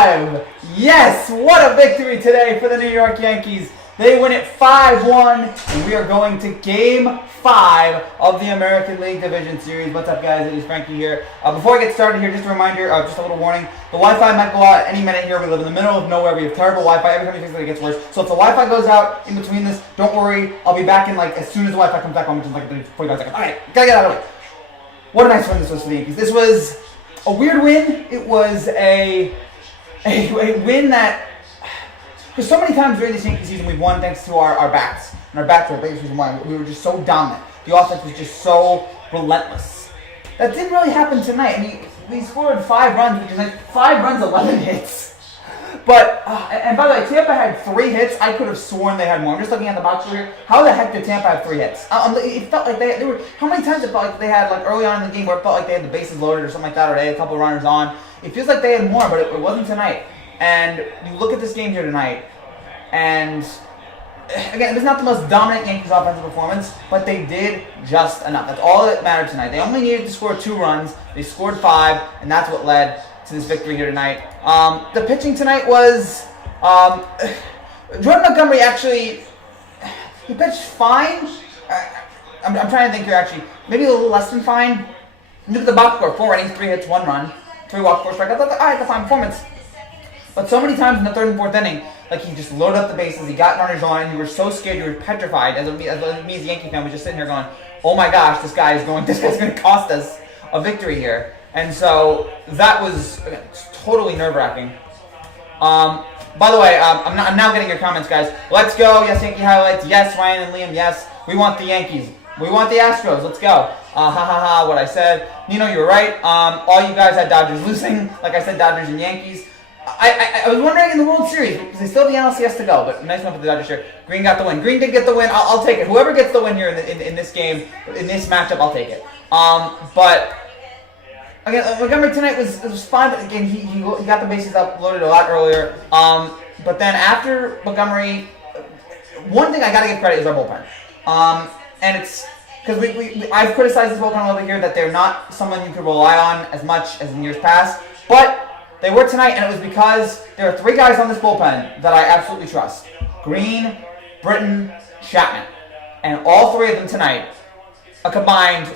5! Yes, what a victory today for the New York Yankees. They win it 5-1, and we are going to Game 5 of the American League Division Series. What's up, guys? It is Frankie here. Before I get started here, just a reminder, just a little warning. The Wi-Fi might go out any minute here. We live in the middle of nowhere. We have terrible Wi-Fi. Every time you fix it, it gets worse. So if the Wi-Fi goes out in between this, don't worry. I'll be back in as soon as the Wi-Fi comes back on, which is 45 seconds. All right, gotta get out of the way. What a nice win this was for the Yankees. This was a weird win. It was a win that... Because so many times during this Yankee season, we've won thanks to our bats. And our bats were the biggest reason why. We were just so dominant. The offense was just so relentless. That didn't really happen tonight. I mean, we scored 5 runs, which is 5 runs, 11 hits. But, and by the way, Tampa had 3 hits. I could have sworn they had more. I'm just looking at the box score here. How the heck did Tampa have 3 hits? It felt like they were... How many times it felt like they had, early on in the game where it felt like they had the bases loaded or something like that, or they had a couple of runners on. It feels like they had more, but it wasn't tonight. And you look at this game here tonight, and again, it was not the most dominant Yankees offensive performance, but they did just enough. That's all that mattered tonight. They only needed to score 2 runs. They scored 5, and that's what led to this victory here tonight. The pitching tonight was... Jordan Montgomery actually... He pitched fine. I'm trying to think here, actually. Maybe a little less than fine. Look at the box score. 4 innings, 3 hits, 1 run. 3 walks, 4 strikeouts. All right, that's a fine performance. But so many times in the 3rd and 4th inning, he just loaded up the bases, he got runners on, and you were so scared, you were petrified. As me as a Yankee fan was just sitting here going, "Oh my gosh, this guy's going to cost us a victory here." And so that was totally nerve-wracking. By the way, I'm now getting your comments, guys. Let's go. Yes, Yankee highlights. Yes, Ryan and Liam. Yes, we want the Yankees. We want the Astros. Let's go. What I said. Nino, you were right. All you guys had Dodgers losing. Like I said, Dodgers and Yankees. I was wondering in the World Series, because they still have the NLCS to go, but nice one for the Dodgers here. Green got the win. Green did get the win. I'll take it. Whoever gets the win here in this game, in this matchup, I'll take it. But again, Montgomery tonight was fine, but again, he got the bases up, loaded a lot earlier. But then after Montgomery, one thing I got to give credit is our bullpen. And it's because I've criticized this bullpen a little bit here that they're not someone you could rely on as much as in years past, but they were tonight, and it was because there are 3 guys on this bullpen that I absolutely trust. Green, Britton, Chapman. And all 3 of them tonight, a combined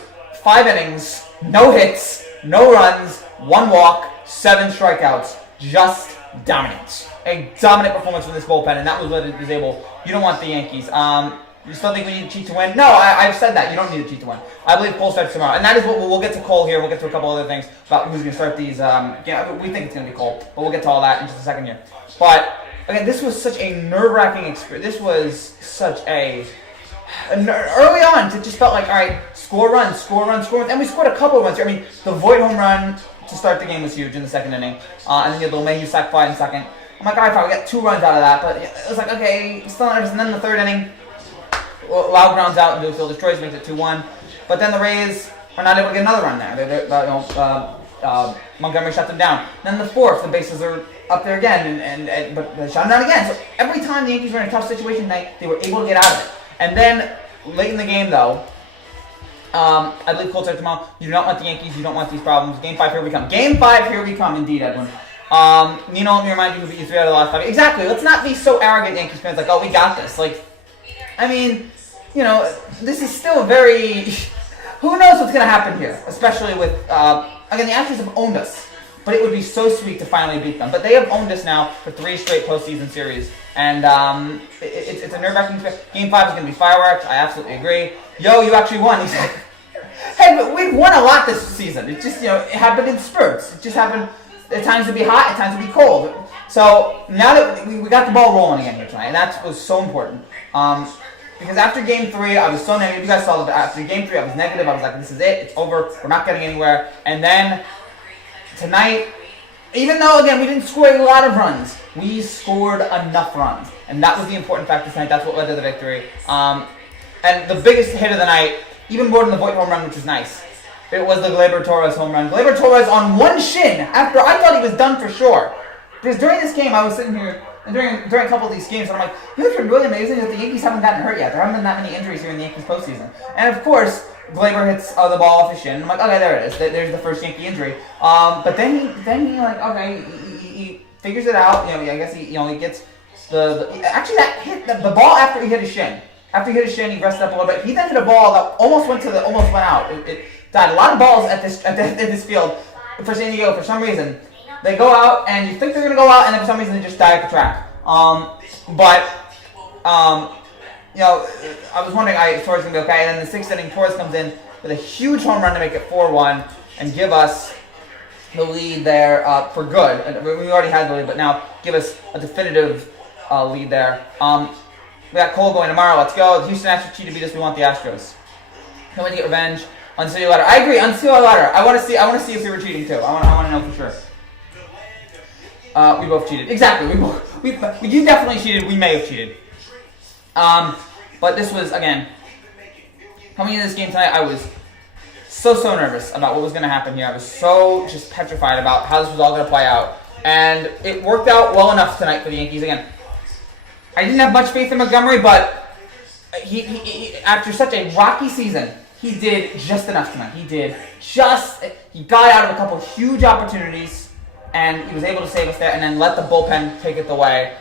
5 innings, no hits, no runs, 1 walk, 7 strikeouts. Just dominance. A dominant performance from this bullpen, and that was what it was able. You don't want the Yankees. You still think we need to cheat to win? No, I've said that. You don't need to cheat to win. I believe Cole starts tomorrow. And that is what we'll get to Cole here. We'll get to a couple other things about who's going to start these. We think it's going to be Cole. But we'll get to all that in just a second here. But, again, this was such a nerve-wracking experience. This was such early on, it just felt like, all right, score runs. And we scored a couple of runs here. I mean, the Voit home run to start the game was huge in the 2nd inning. And then you had the LeMahieu sac fly in the 2nd. I'm like, all right, probably got 2 runs out of that. But it was like, okay, still not. And then the 3rd inning, Loud grounds out into a field destroys, makes it 2-1. But then the Rays are not able to get another run there. Montgomery shut them down. Then the 4th, the bases are up there again, but they shut them down again. So every time the Yankees were in a tough situation tonight, they were able to get out of it. And then late in the game, though, I believe Cole said tomorrow, you do not want the Yankees, you don't want these problems. Game 5, here we come. Game 5, here we come, indeed, Edwin. Nino, let me remind you who beat you 3 out of the last 5. Exactly. Let's not be so arrogant, Yankees fans, like, oh, we got this. I mean, this is still very... Who knows what's going to happen here, especially with... again, the Astros have owned us, but it would be so sweet to finally beat them. But they have owned us now for 3 straight postseason series, and it's a nerve-wracking... Game 5 is going to be fireworks. I absolutely agree. Yo, you actually won. He said, hey, but we've won a lot this season. It just, it happened in spurts. It just happened at times to be hot, at times to be cold. So now that we got the ball rolling again here tonight, and that was so important. Because after Game 3, I was so negative. You guys saw that after Game 3, I was negative. I was like, this is it. It's over. We're not getting anywhere. And then tonight, even though, again, we didn't score a lot of runs, we scored enough runs. And that was the important factor tonight. That's what led to the victory. And the biggest hit of the night, even more than the Voit home run, which was nice, it was the Gleyber Torres home run. Gleyber Torres on one shin after I thought he was done for sure. Because during this game, I was sitting here, and during a couple of these games, and I'm like, it's really amazing that the Yankees haven't gotten hurt yet. There haven't been that many injuries here in the Yankees postseason. And of course, Gleyber hits the ball off his shin. I'm like, okay, there it is. There's the first Yankee injury. But then he figures it out. You know, I guess he gets actually that hit the ball after he hit his shin. After he hit his shin, he rested up a little bit. He then hit a ball that almost went out. It died. A lot of balls at this field for San Diego for some reason. They go out, and you think they're gonna go out, and then for some reason they just die at the track. You know, I was wondering, Torres gonna be okay, and then the 6th inning, Torres comes in with a huge home run to make it 4-1 and give us the lead there for good. We already had the lead, but now give us a definitive lead there. We got Cole going tomorrow. Let's go. The Houston Astros cheated, beat us. We want the Astros. Can't wait to get revenge on See You Later. I agree. On See You Later. I want to see if we were cheating too. I want to know for sure. We both cheated. Exactly. You definitely cheated. We may have cheated. But this was, again, coming into this game tonight, I was so nervous about what was going to happen here. I was so just petrified about how this was all going to play out. And it worked out well enough tonight for the Yankees. Again, I didn't have much faith in Montgomery, but he after such a rocky season, he did just enough tonight. He got out of a couple huge opportunities, and he was able to save us there, and then let the bullpen take it away.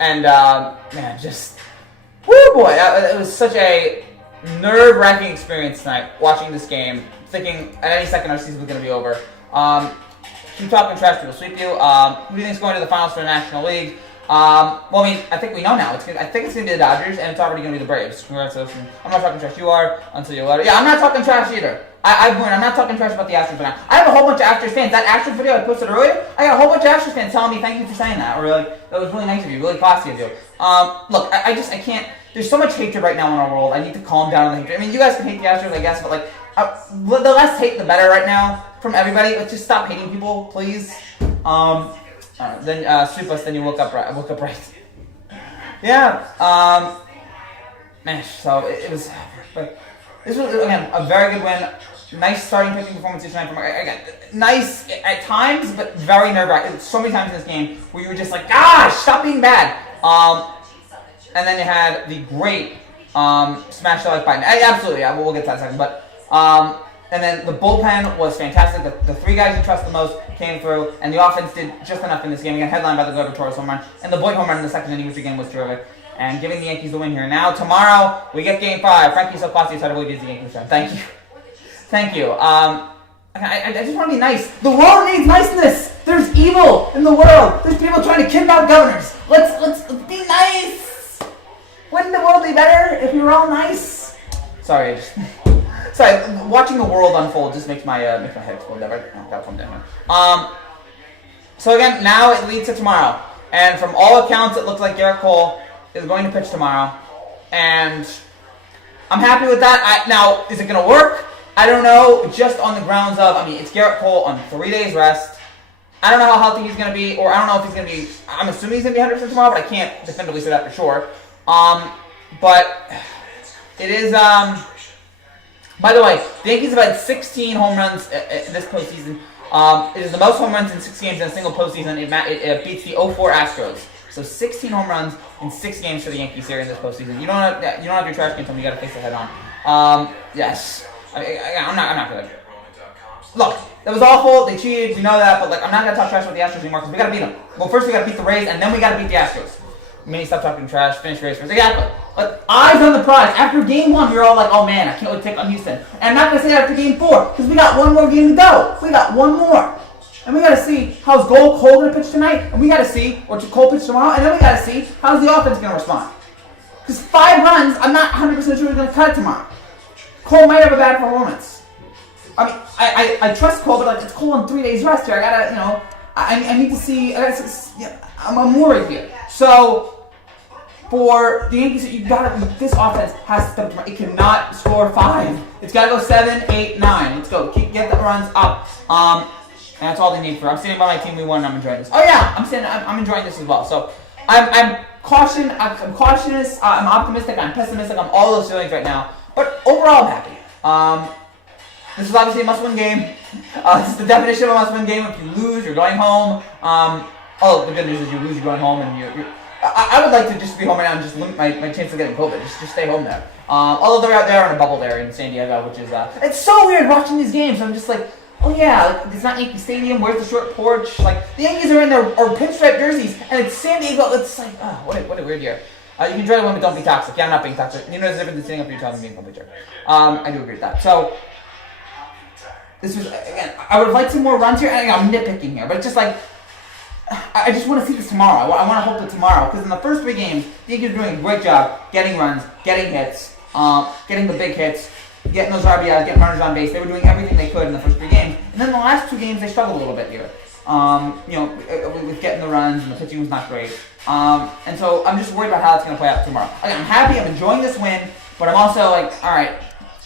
Man, just, whoo boy, it was such a nerve-wracking experience tonight, watching this game, thinking at any second our season was going to be over. Keep talking trash, people sweep you. Who do you think is going to the finals for the National League? Well, I mean, I think we know now. I think it's going to be the Dodgers, and it's already going to be the Braves. Congratulations. I'm not talking trash. You are, until you let it. Yeah, I'm not talking trash either. I've learned. I'm not talking trash about the Astros for now. I have a whole bunch of Astros fans. That Astros video I posted earlier, I got a whole bunch of Astros fans telling me thank you for saying that. Or like, that was really nice of you, really classy of you. Look, I can't. There's so much hatred right now in our world. I need to calm down on the hatred. I mean, you guys can hate the Astros, I guess, but like, the less hate, the better right now from everybody. Let's just stop hating people, please. Then sweep us. Then you woke up right. Yeah. Man. So it was. But this was again a very good win. Nice starting pitching performance tonight. Again, nice at times, but very nerve-wracking. So many times in this game where you were just like, gosh, stop being bad. And then you had the great smash the like button. Absolutely, yeah, we'll get to that in a second. But and then the bullpen was fantastic. The 3 guys you trust the most came through, and the offense did just enough in this game. Again, headlined by the Glover Torres home run, and the Boyd home run in the 2nd inning, which again was terrific, and giving the Yankees the win here. Now, tomorrow, we get Game 5. Frankie's so classy, it's hard to believe he's the Yankees fan. Thank you. I just want to be nice. The world needs niceness. There's evil in the world. There's people trying to kidnap governors. Let's be nice. Wouldn't the world be better if we were all nice? Sorry, watching the world unfold just makes my head explode. Gotta calm down. So again, now it leads to tomorrow, and from all accounts, it looks like Garrett Cole is going to pitch tomorrow, and I'm happy with that. Now, is it going to work? I don't know. Just on the grounds of, it's Garrett Cole on 3 days rest. I don't know how healthy he's going to be, or I don't know if he's going to be. I'm assuming he's going to be 100% tomorrow, but I can't definitively say that for sure. But it is. By the way, the Yankees have had 16 home runs this postseason. It is the most home runs in 6 games in a single postseason. It beats the 04 Astros. So 16 home runs in 6 games for the Yankees here in this postseason. You don't have your trash can tell me you got to face the head on. Yes. I'm not gonna. Look, that was awful. They cheated. We know that, but I'm not gonna talk trash about the Astros anymore because we gotta beat them. Well, first we gotta beat the Rays, and then we gotta beat the Astros. Maybe stop talking trash. Finish Rays first. Exactly. But eyes on the prize. After Game 1, we were all like, "Oh man, I can't wait to take on Houston." And I'm not gonna say that after Game 4 because we got one more game to go. We got one more, and we gotta see how's Cole gonna pitch tonight, and we gotta see Cole pitch tomorrow, and then we gotta see how's the offense gonna respond. Because 5 runs, I'm not 100% sure we're gonna cut it tomorrow. Cole might have a bad performance. I trust Cole, but it's Cole on 3 days rest here. I gotta, I need to see. I'm worried here. So for the Yankees, this offense has to step up. It cannot score 5. It's gotta go 7, 8, 9. Let's go. Get the runs up. And that's all they need for. I'm standing by my team. We won. And I'm enjoying this. Oh yeah, I'm enjoying this as well. So I'm cautious. I'm optimistic. I'm pessimistic. I'm all those feelings right now. But overall, I'm happy. This is obviously a must-win game. This is the definition of a must-win game. If you lose, you're going home. The good news is you lose, you're going home, and you're I would like to just be home right now and just limit my chance of getting COVID. Just stay home there. Although they're out there in a bubble there in San Diego, which is it's so weird watching these games. I'm just like, oh yeah, like, it's not Yankee Stadium. Where's the short porch? Like the Yankees are in their pinstripe jerseys, and it's San Diego. It's like, oh, what a weird year. You can enjoy one, but don't be toxic. Yeah, I'm not being toxic. You know, there's a difference between sitting up for your child and being a complete jerk. I do agree with that. So this was again. I would have liked some more runs here. And I'm nitpicking here, but it's just like I just want to see this tomorrow. I want to hope that tomorrow, because in the first 3 games, the Yankees are doing a great job getting runs, getting hits, getting the big hits, getting those RBIs, getting runners on base. They were doing everything they could in the first 3 games, and then the last 2 games they struggled a little bit here. With getting the runs, and the pitching was not great. And so I'm just worried about how it's going to play out tomorrow. Again, I'm happy, I'm enjoying this win, but I'm also like, all right,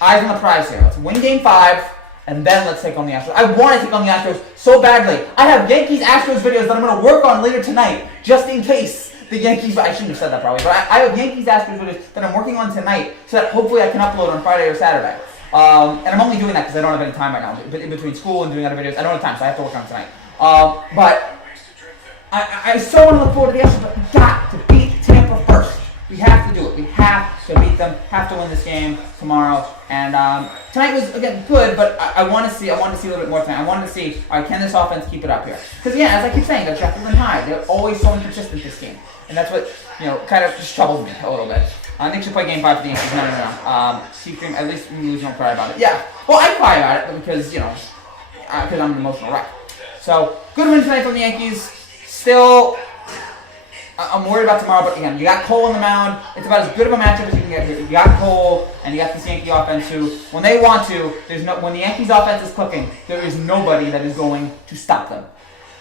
eyes on the prize here. Let's win Game 5, and then let's take on the Astros. I want to take on the Astros so badly. I have Yankees-Astros videos that I'm going to work on later tonight, just in case the Yankees... I shouldn't have said that probably, but I have Yankees-Astros videos that I'm working on tonight, so that hopefully I can upload on Friday or Saturday. And I'm only doing that because I don't have any time right now. But in between school and doing other videos, I don't have time, so I have to work on it tonight. But I so want to look forward to the Astros, but we got to beat Tampa first. We have to do it. We have to beat them. Have to win this game tomorrow. And tonight was again good, but I want to see. I wanted to see a little bit more tonight. I wanted to see. All right, can this offense keep it up here? Because yeah, as I keep saying, they're Jekyll and Hyde. They're always so inconsistent this game, and that's what kind of just troubles me a little bit. I think should play Game 5 for the Yankees. No. Keep dream. At least when you lose, you don't cry about it. Yeah. Well, I cry about it because because I'm an emotional wreck. So good win tonight from the Yankees. Still, I'm worried about tomorrow, but again, you got Cole on the mound. It's about as good of a matchup as you can get here. You got Cole, and you got this Yankee offense who, when they want to, when the Yankees offense is clicking, there is nobody that is going to stop them.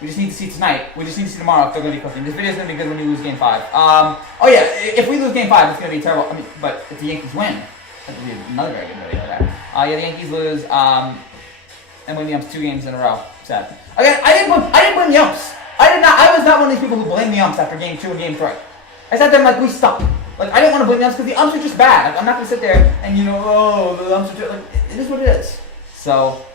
We just need to see tonight. We just need to see tomorrow if they're going to be clicking. This video is going to be good when you lose Game 5. If we lose Game 5, it's going to be terrible. But if the Yankees win, that would be another very good video there. The Yankees lose, and win the umps 2 games in a row. Sad. Again, I didn't blame the umps. I was not one of these people who blame the umps after Game 2 and Game 3. I sat there and we stuck. I didn't want to blame the umps because the umps are just bad. I'm not going to sit there and the umps are just, it is what it is. So,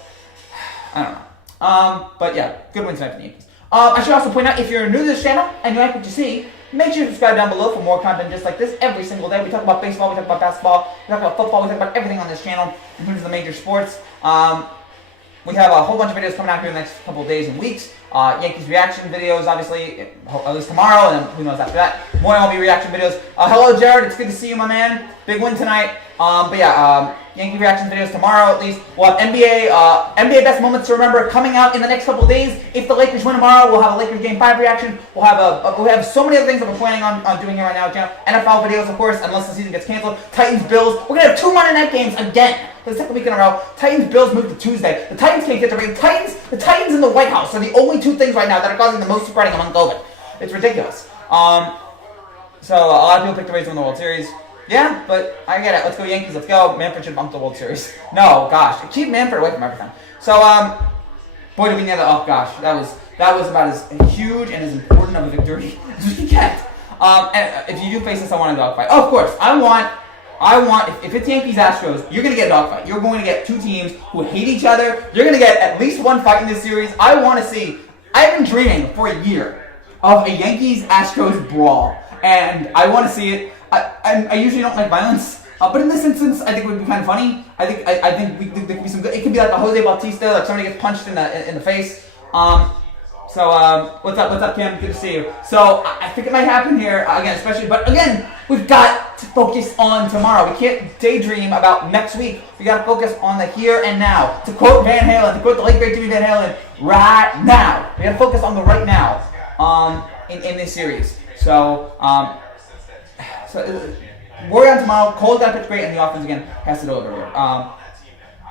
I don't know. But yeah, good win tonight for the Yankees. I should also point out, if you're new to this channel and you like what you see, make sure you subscribe down below for more content just like this every single day. We talk about baseball, we talk about basketball, we talk about football, we talk about everything on this channel in terms of the major sports. We have a whole bunch of videos coming out here in the next couple of days and weeks. Yankees reaction videos, obviously, at least tomorrow, and then who knows after that. More MLB reaction videos. Hello, Jared. It's good to see you, my man. Big win tonight. Yankee reaction videos tomorrow, at least. We'll have NBA best moments to remember coming out in the next couple of days. If the Lakers win tomorrow, we'll have a Lakers Game 5 reaction. We'll have so many other things that we're planning on doing here right now. NFL videos, of course, unless the season gets canceled. Titans, Bills. We're going to have 2 Monday night games again for the second week in a row. Titans, Bills moved to Tuesday. The Titans can't get the break. The Titans and the White House are the only 2 things right now that are causing the most spreading among COVID. It's ridiculous. So a lot of people picked the Rays to win the World Series. Yeah, but I get it. Let's go Yankees. Let's go. Manfred should bump the World Series. No, gosh, keep Manfred away from everything. So boy, did we near the. Oh gosh, that was about as huge and as important of a victory as we get. And if you do face this, I want a dogfight. Oh, of course, I want. If it's Yankees Astros, you're gonna get a dogfight. You're going to get 2 teams who hate each other. You're gonna get at least 1 fight in this series. I want to see. I've been dreaming for a year of a Yankees Astros brawl, and I want to see it. I usually don't like violence, but in this instance, I think it would be kind of funny. I think there could be some good. It could be like a Jose Bautista, like somebody gets punched in the face. What's up, Kim? Good to see you. So I think it might happen here again, especially. But again, we've got to focus on tomorrow. We can't daydream about next week. We got to focus on the here and now. To quote Van Halen, to quote the late great Jimmy Van Halen, right now. We got to focus on the right now. In this series. So worry on tomorrow. Cole's got to pitch great, and the offense again has to deliver here.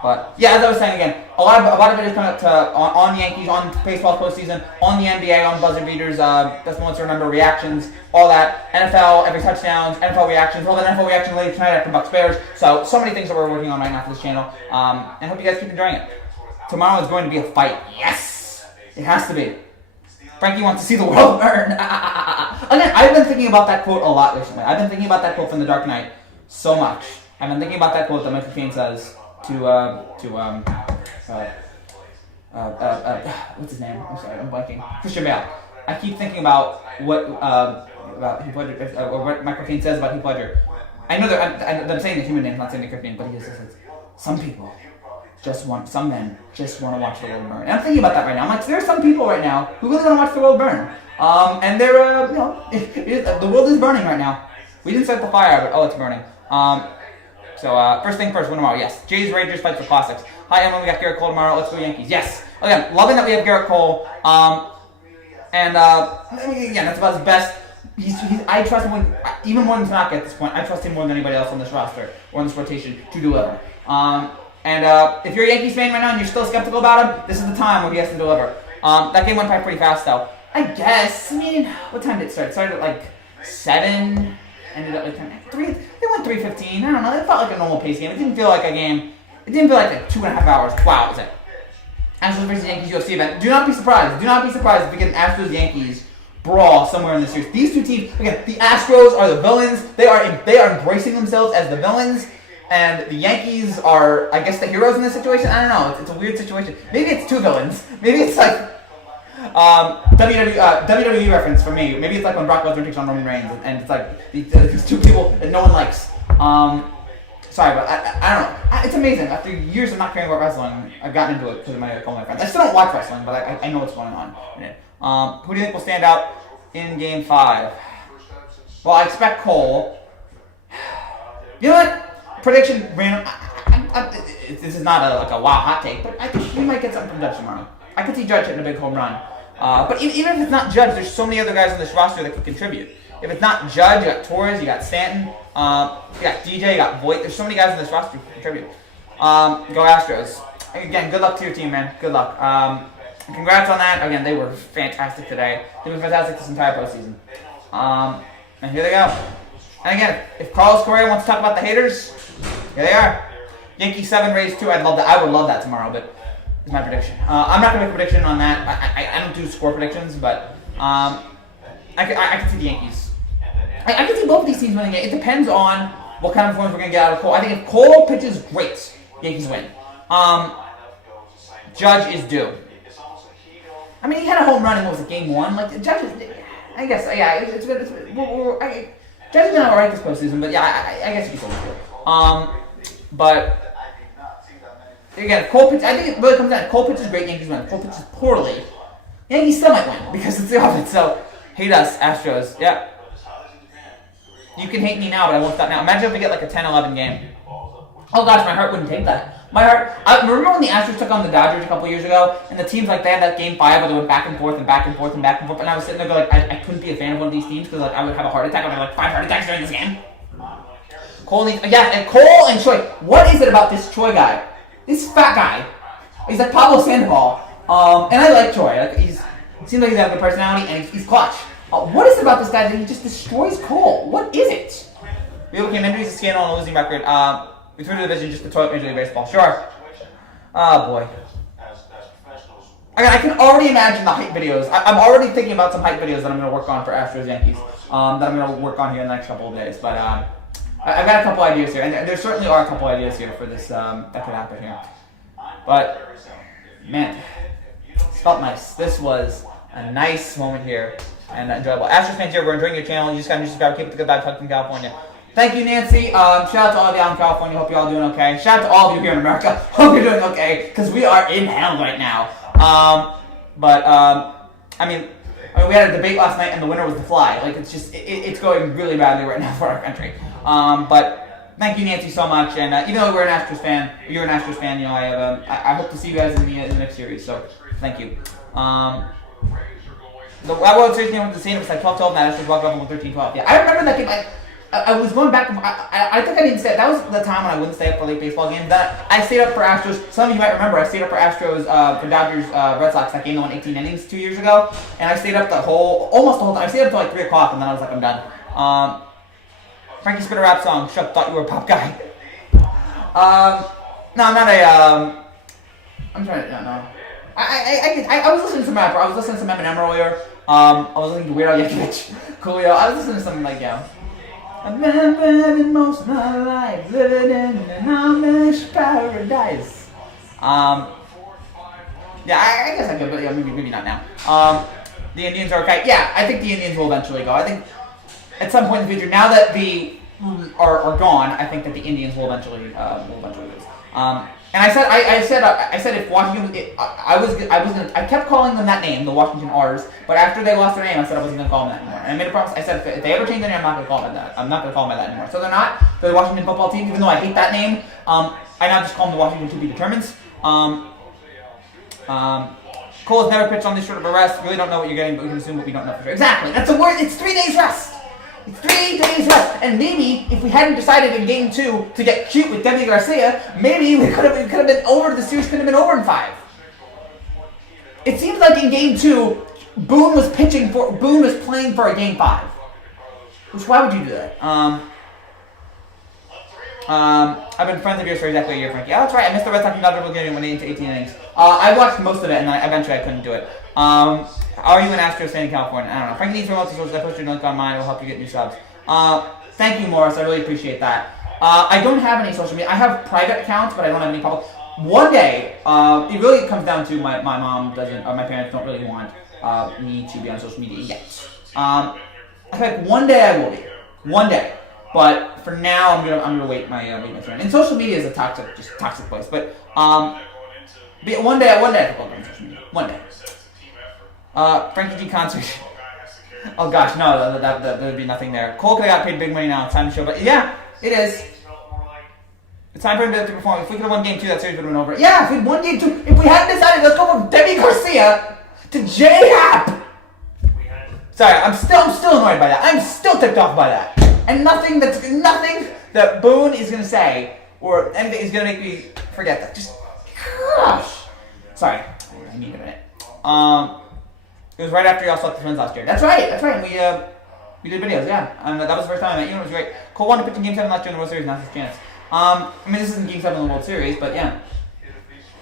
But yeah, as I was saying again, a lot of videos coming up on the Yankees, on baseball postseason, on the NBA, on buzzer beaters, best moments to remember, reactions, all that. NFL, every touchdowns, NFL reactions, all that NFL reaction later tonight after Bucks Bears. So many things that we're working on right now for this channel. And I hope you guys keep enjoying it. Tomorrow is going to be a fight. Yes, it has to be. Frankie wants to see the world burn. Again, I've been thinking about that quote a lot recently. I've been thinking about that quote from The Dark Knight so much. I've been thinking about that quote that Michael Caine says to what's his name? I'm sorry, I'm blanking. Christian Bale. I keep thinking about what Heath Ledger, or what Michael Caine says about Heath Ledger. I know that I'm saying the human name, not saying the character name, but he says some people some men just want to watch the world burn. And I'm thinking about that right now. I'm like, there are some people right now who really want to watch the world burn. And they're, the world is burning right now. We didn't set the fire, but it's burning. So first thing first, win tomorrow. Yes. Jays, Rangers fight for classics. Hi, Emma. We got Garrett Cole tomorrow. Let's go Yankees. Yes. Again, loving that we have Garrett Cole. Again, that's about his best. I trust him even more than Tanaka at this point. I trust him more than anybody else on this roster or in this rotation to deliver. If you're a Yankees fan right now and you're still skeptical about him, this is the time where he has to deliver. That game went by pretty fast, though. I guess. I mean, what time did it start? It started at like 7. Ended up like 3. It went 3:15. I don't know. It felt like a normal pace game. It didn't feel like a game. It didn't feel like 2.5 hours. Wow, is it? Astros versus Yankees UFC event. Do not be surprised. Do not be surprised if we get an Astros-Yankees brawl somewhere in the series. These two teams, again, the Astros are the villains. They are embracing themselves as the villains, and the Yankees are, I guess, the heroes in this situation. I don't know. It's a weird situation. Maybe it's two villains. Maybe it's like WWE reference for me. Maybe it's like when Brock Lesnar takes on Roman Reigns, and it's like these two people that no one likes. Sorry, but I don't know. It's amazing. After years of not caring about wrestling, I've gotten into it because of all my friends. I still don't watch wrestling, but I know what's going on in it. Who do you think will stand out in Game 5? Well, I expect Cole. You know what? Prediction, random. This is not a wow hot take, but I think we might get something from Judge tomorrow. I could see Judge hitting a big home run. But even if it's not Judge, there's so many other guys on this roster that can contribute. If it's not Judge, you got Torres, you got Stanton, you got DJ, you got Voit. There's so many guys on this roster who can contribute. Go Astros. Again, good luck to your team, man. Good luck. Congrats on that. Again, they were fantastic today. They were fantastic this entire postseason. And here they go. And again, if Carlos Correa wants to talk about the haters, here they are. Yankees 7, Rays 2. I would love that tomorrow, but it's my prediction. I'm not going to make a prediction on that. I don't do score predictions, but I can see the Yankees. I can see both of these teams winning it. It depends on what kind of performance we're going to get out of Cole. I think if Cole pitches great, Yankees win. Judge is due. I mean, he had a home run in, what was it, Game 1? Like, Judge is, I guess, yeah, it's good. Judge has been alright this postseason, but yeah, I guess you can still do. But, again, if Cole pitches, I think it really comes down to Cole pitches great, Yankees win. If Cole pitches poorly, Yankees still might win because it's the offense. So, hate us, Astros. Yeah. You can hate me now, but I won't stop now. Imagine if we get like a 10-11 game. Oh gosh, my heart wouldn't take that. My heart. I remember when the Astros took on the Dodgers a couple years ago, and the teams like they had that Game 5 where they went back and forth and back and forth and back and forth, and I was sitting there going, like, I couldn't be a fan of one of these teams because like I would have a heart attack. I would have like 5 heart attacks during this game. Cole and Cole and Choi. What is it about this Choi guy? This fat guy. He's like Pablo Sandoval. And I like Choi. Like it seems like he's got a good personality and he's clutch. What is it about this guy that he just destroys Cole? What is it? We became injuries, a scandal, and a losing record. We threw the division just to toilet Major League Baseball. Sure. Oh boy. I can already imagine the hype videos. I'm already thinking about some hype videos that I'm going to work on for Astros Yankees. That I'm going to work on here in the next couple of days. But I've got a couple ideas here, and there certainly are a couple ideas here for this that could happen here. But man, it felt nice. This was a nice moment here. And enjoyable. Astros fans here, we're enjoying your channel. You just got to subscribe. Keep it the good vibes. Talk from California. Thank you, Nancy. Shout out to all of y'all in California. Hope you're all doing okay. Shout out to all of you here in America. Hope you're doing okay, because we are in hell right now. I mean, we had a debate last night, and the winner was The Fly. Like, it's just, it's going really badly right now for our country. But thank you, Nancy, so much. And even though you're an Astros fan, you know, I hope to see you guys in the next series. So, thank you. The World Series game was the same. It was like 12-12, and that Astros walked up on 13-12. Yeah, I remember that game. I was going back. I think I didn't stay. That was the time when I wouldn't stay up for late baseball games. That I stayed up for Astros. Some of you might remember. I stayed up for Astros for Dodgers Red Sox. That game that won 18 innings 2 years ago, and I stayed up almost the whole time. I stayed up till like 3 o'clock, and then I was like, I'm done. Frankie spit a rap song. Chuck thought you were a pop guy. No, I'm not a. I'm trying to. No. I was listening to some rapper. I was listening to some Eminem earlier. I was listening to Weird Al Yankovic, Coolio. I was listening to something like, I've been spending most of my life living in an Amish paradise. Yeah, I guess I could, but yeah, maybe not now. The Indians are okay. Yeah, I think the Indians will eventually go. I think at some point in the future, now that the are gone, I think that the Indians will eventually lose. And I said if Washington, I kept calling them that name, the Washington R's. But after they lost their name, I said I wasn't gonna call them that anymore. And I made a promise. I said if they ever change their name, I'm not gonna call them that. I'm not gonna call them that anymore. So they're not the Washington football team, even though I hate that name. I now just call them the Washington To Be Determines. Cole has never pitched on this short of a rest. Really don't know what you're getting, but we can assume what we don't know for sure. Exactly. That's a word. It's 3 days rest. It's 3 days rest, and maybe if we hadn't decided in Game 2 to get cute with Demi Garcia, maybe we could have been over. The series could have been over in 5. It seems like in Game 2, Boone was playing for a Game 5. Which, why would you do that? I've been friends of yours for exactly a year, Frankie. Yeah, that's right. I missed the Red Sox inaugural game when they into 18 innings. I watched most of it, and eventually I couldn't do it. Are you an Astros fan in California? I don't know. Frankie needs remote sources. I posted a link on mine. It will help you get new subs. Thank you, Morris. I really appreciate that. I don't have any social media. I have private accounts, but I don't have any public. One day, it really comes down to my mom doesn't, or my parents don't really want me to be on social media yet. I think one day I will be. One day. But for now, I'm gonna wait my turn. And social media is a toxic place. But one day I will go on social media. One day. Frankie G concert. Oh gosh, no, there would be nothing there. Cole could have got paid big money now. It's time to show, but yeah, it is. It's time for him to perform. If we could have won Game 2, that series would have been over. Yeah, if we had won Game 2, if we hadn't decided, let's go from Demi Garcia to J-Hap. Sorry, I'm still annoyed by that. I'm still ticked off by that. And nothing that Boone is gonna say or anything is gonna make me forget that. Just, gosh. Sorry, I need a minute. It was right after y'all swept the Twins last year. That's right. We did videos, yeah. That was the first time I met you. It was great. Cole won to pitch in Game 7 last year in the World Series. Now's his chance. I mean, this isn't Game 7 of the World Series, but yeah.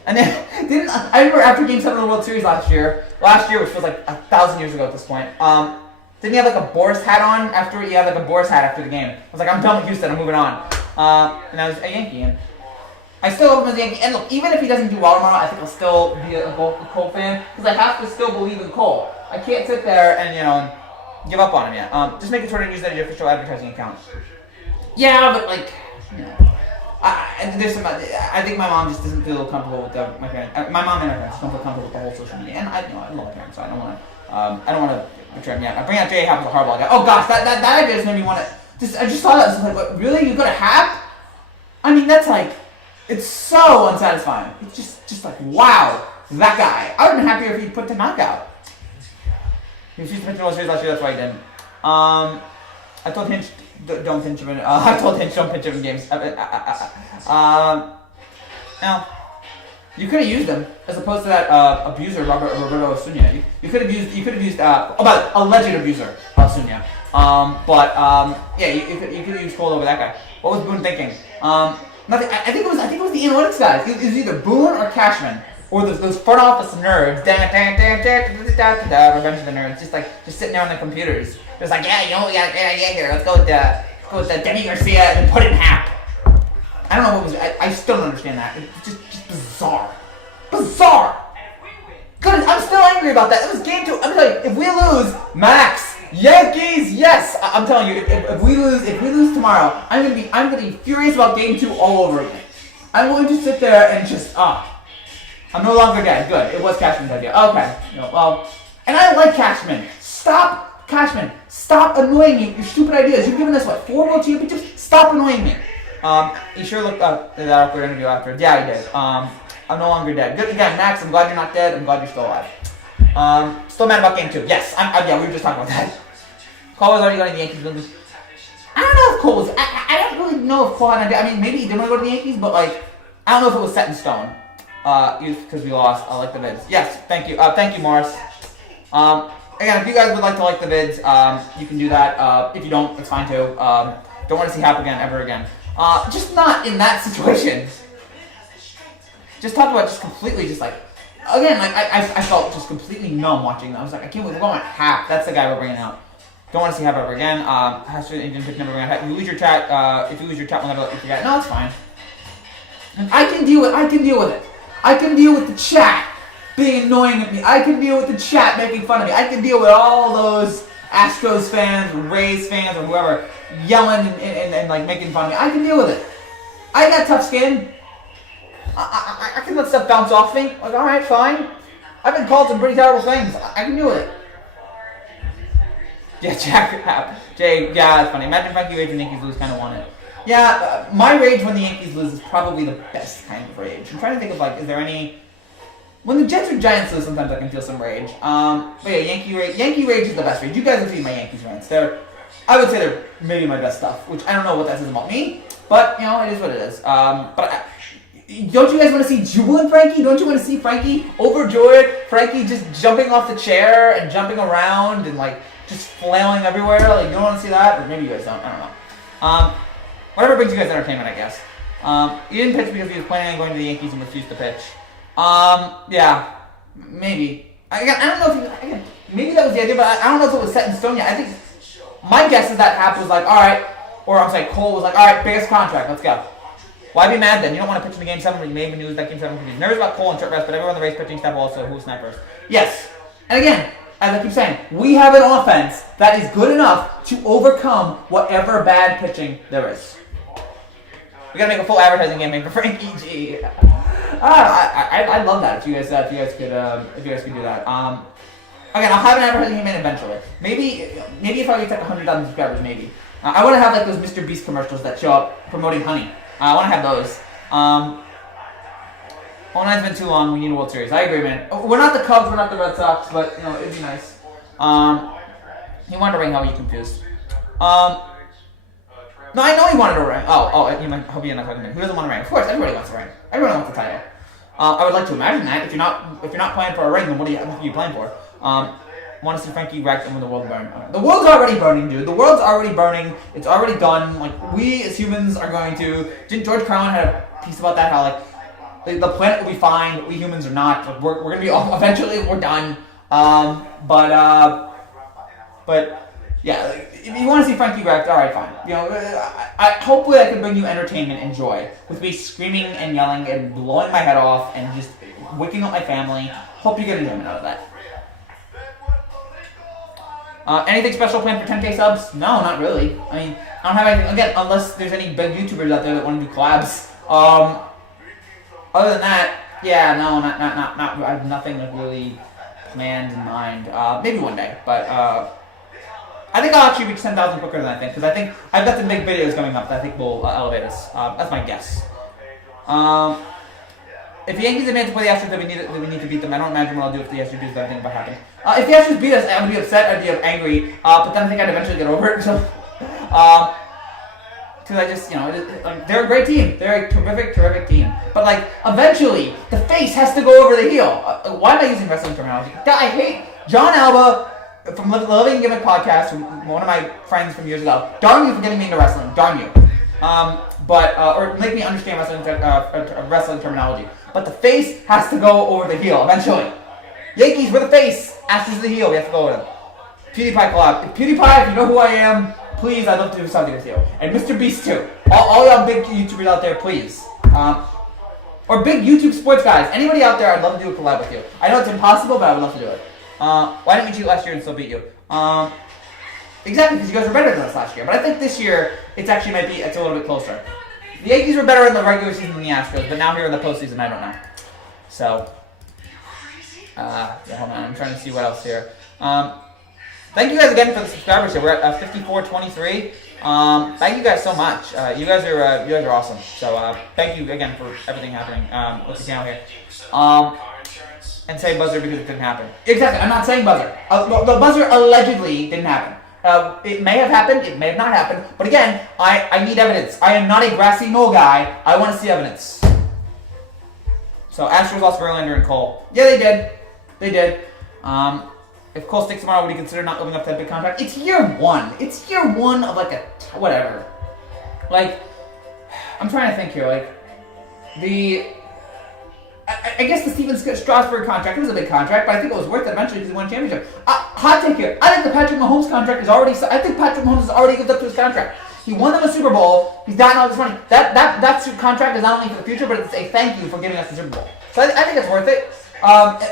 And then I remember after Game 7 of the World Series last year, which was like 1,000 years ago at this point. Didn't he have like a Boris hat on after? He had like a Boris hat after the game. I was like, I'm done with Houston. I'm moving on. And I was a Yankee. And I still love him as a Yankee. And look, even if he doesn't do well tomorrow, I think I'll still be a Cole fan because I have to still believe in Cole. I can't sit there and give up on him yet. Just make sure to use that as your official advertising account. Yeah, but like, there's some. I think my mom just doesn't feel comfortable with my parents. My mom and her parents don't feel comfortable with the whole social media. And I love my parents, so I don't want to. Betray him yet. I bring out J.A. Happ as a hardball guy. Oh gosh, that idea just made me want to. I just saw that. I was like, what, really? You got a Happ? I mean, that's like, it's so unsatisfying. It's just like, wow, that guy. I would have been happier if he put the knockout. He refused to pitch in the World Series last year. That's why he didn't. I told Hinch don't pinch him in. I told Hinch don't pinch him in games. Now, you could have used him as opposed to that abuser Roberto Osuna. You could have used alleged abuser Osuna. Yeah, you could have used Cole over that guy. What was Boone thinking? Nothing. I think it was the analytics guys. It was either Boone or Cashman or those front office nerds. Revenge of the Nerds. Just sitting there on their computers. Just like, yeah, we got a great idea here. Let's go with the Demi Garcia and put it in Happ. I don't know what was. I still don't understand that. It's just bizarre. Bizarre. Good. I'm still angry about that. It was Game 2. I'm telling you, if we lose, Max, Yankees, yes. I'm telling you, if we lose tomorrow, I'm gonna be furious about Game 2 all over again. I'm going to sit there and just I'm no longer dead. Good. It was Cashman's idea. Okay. And I like Cashman. Stop, Cashman. Stop annoying me with your stupid ideas. You've given us 4 World Championships. Stop annoying me. He sure looked up that awkward interview after. Yeah, he did. I'm no longer dead. Good again, Max. I'm glad you're not dead. I'm glad you're still alive. Still mad about Game 2. Yes. Yeah, we were just talking about that. Cole was already going to the Yankees. I don't know if Cole was. I don't really know if Cole had an idea. I mean, maybe he didn't want to go to the Yankees, but I don't know if it was set in stone. Because we lost. I like the vids. Yes. Thank you. Thank you, Morris. Again, if you guys would like to like the vids, you can do that. If you don't, it's fine too. Don't want to see Happ again, ever again. Just not in that situation. Just talk about completely again, I felt just completely numb watching that. I was like, I can't believe we're going with Happ. That's the guy we're bringing out. Don't want to see Happ ever again. Indian pick never bring out. If you lose your chat, we'll never let you forget. No, it's fine. I can deal with it. I can deal with the chat being annoying at me. I can deal with the chat making fun of me. I can deal with all those Astros fans, Rays fans, or whoever yelling and making fun of me. I can deal with it. I got tough skin. I can let stuff bounce off me. Like, all right, fine. I've been called some pretty terrible things. I can do it. Yeah, Jay, yeah, that's funny. Imagine Frankie rage when the Yankees lose, kind of want it. Yeah, my rage when the Yankees lose is probably the best kind of rage. I'm trying to think of, like, is there any... When the Jets or Giants lose, sometimes I can feel some rage. But yeah, Yankee rage is the best rage. You guys have seen my Yankees rants. I would say they're maybe my best stuff, which I don't know what that says about me, but, you know, it is what it is. Don't you guys want to see jubilant Frankie? Don't you want to see Frankie overjoyed? Frankie just jumping off the chair and jumping around and, like, just flailing everywhere? Like, you don't want to see that? Or maybe you guys don't. I don't know. Whatever brings you guys entertainment, I guess. He didn't pitch because he was planning on going to the Yankees and refused to pitch. Yeah, maybe. I don't know if maybe that was the idea, but I don't know if it was set in stone yet. I think my guess is that Happ was like, all right, or I'm saying Cole was like, all right, biggest contract, let's go. Why be mad then? You don't want to pitch in the Game 7 where you made the news that Game 7 could be nervous about Cole and short rest, but everyone on the race pitching staff also who snipers. Yes, and again, as I keep saying, we have an offense that is good enough to overcome whatever bad pitching there is. We gotta make a full advertising campaign for Frankie G. I love that. If you guys could do that. Again, I'll have an advertising campaign eventually. Maybe if I get like 100,000 subscribers, maybe. I want to have like those Mr. Beast commercials that show up promoting honey. I want to have those. All night's been too long. We need a World Series. I agree, man. We're not the Cubs. We're not the Red Sox, but you know it'd be nice. He wanted to ring. How are you confused? No, I know he wanted to ring. I hope you're not talking to me. Who doesn't want to ring? Of course, everybody wants to ring. Everyone wants the title. I would like to imagine that. If you're not playing for a ring, then what are you playing for? Want to see Frankie wrecked and when the world burn. The world's already burning, dude. The world's already burning. It's already done. Like, we as humans are going to... Didn't George Carlin had a piece about that? How, like, the planet will be fine. We humans are not. Like, we're going to be... Eventually, we're done. But yeah, like, if you want to see Frankie wrecked, alright, fine. You know, hopefully I can bring you entertainment and joy. With me screaming and yelling and blowing my head off and just waking up my family. Hope you get enjoyment out of that. Anything special planned for 10K subs? No, not really. I mean, I don't have anything, again, unless there's any big YouTubers out there that want to do collabs. Other than that, yeah, no, not, I have nothing really planned in mind. Maybe one day, but, I think I'll actually reach 10,000 quicker than I think, because I think I've got some big videos coming up that I think will elevate us. That's my guess. If the Yankees advance to play the Astros, then we need to beat them. I don't imagine what I'll do if the Astros do anything about happening. If the Astros beat us, I would be upset, I'd be angry, but then I think I'd eventually get over it. So, because I just, you know, they're a great team. They're a terrific team. But, like, eventually, the face has to go over the heel. Why am I using wrestling terminology? I hate John Alba from the Living Gimmick podcast, one of my friends from years ago. Darn you for getting me into wrestling. Darn you. Or make me understand wrestling terminology. But the face has to go over the heel eventually. Yankees, we're the face. Astros the heel. We have to go over them. PewDiePie collab. If you know who I am, please, I'd love to do something with you. And Mr. Beast too. All y'all big YouTubers out there, please. Or big YouTube sports guys. Anybody out there, I'd love to do a collab with you. I know it's impossible, but I would love to do it. Why didn't we cheat last year and still beat you? Exactly, because you guys were better than us last year. But I think this year, it's a little bit closer. The Yankees were better in the regular season than the Astros, but now here in the postseason, I don't know. So, hold on, I'm trying to see what else here. Thank you guys again for the subscribers here. We're at 5423. Thank you guys so much. You guys are awesome. So, thank you again for everything happening with the channel here. And say buzzer because it didn't happen. Exactly, I'm not saying buzzer. The buzzer allegedly didn't happen. It may have happened, it may have not happened, but again, I need evidence. I am not a grassy knoll guy. I want to see evidence. So, Astros lost Verlander and Cole. Yeah, they did. They did. If Cole sticks tomorrow, would he consider not living up to that big contract? It's year one. It's year one of like whatever. Like, I'm trying to think here. Like, I guess the Steven Strasburg contract, it was a big contract, but I think it was worth it eventually because he won a championship. Hot take here. I think the Patrick Mahomes contract is already... I think Patrick Mahomes has already lived up to his contract. He won them a Super Bowl. He's gotten all this money. That contract is not only for the future, but it's a thank you for giving us the Super Bowl. So I think it's worth it.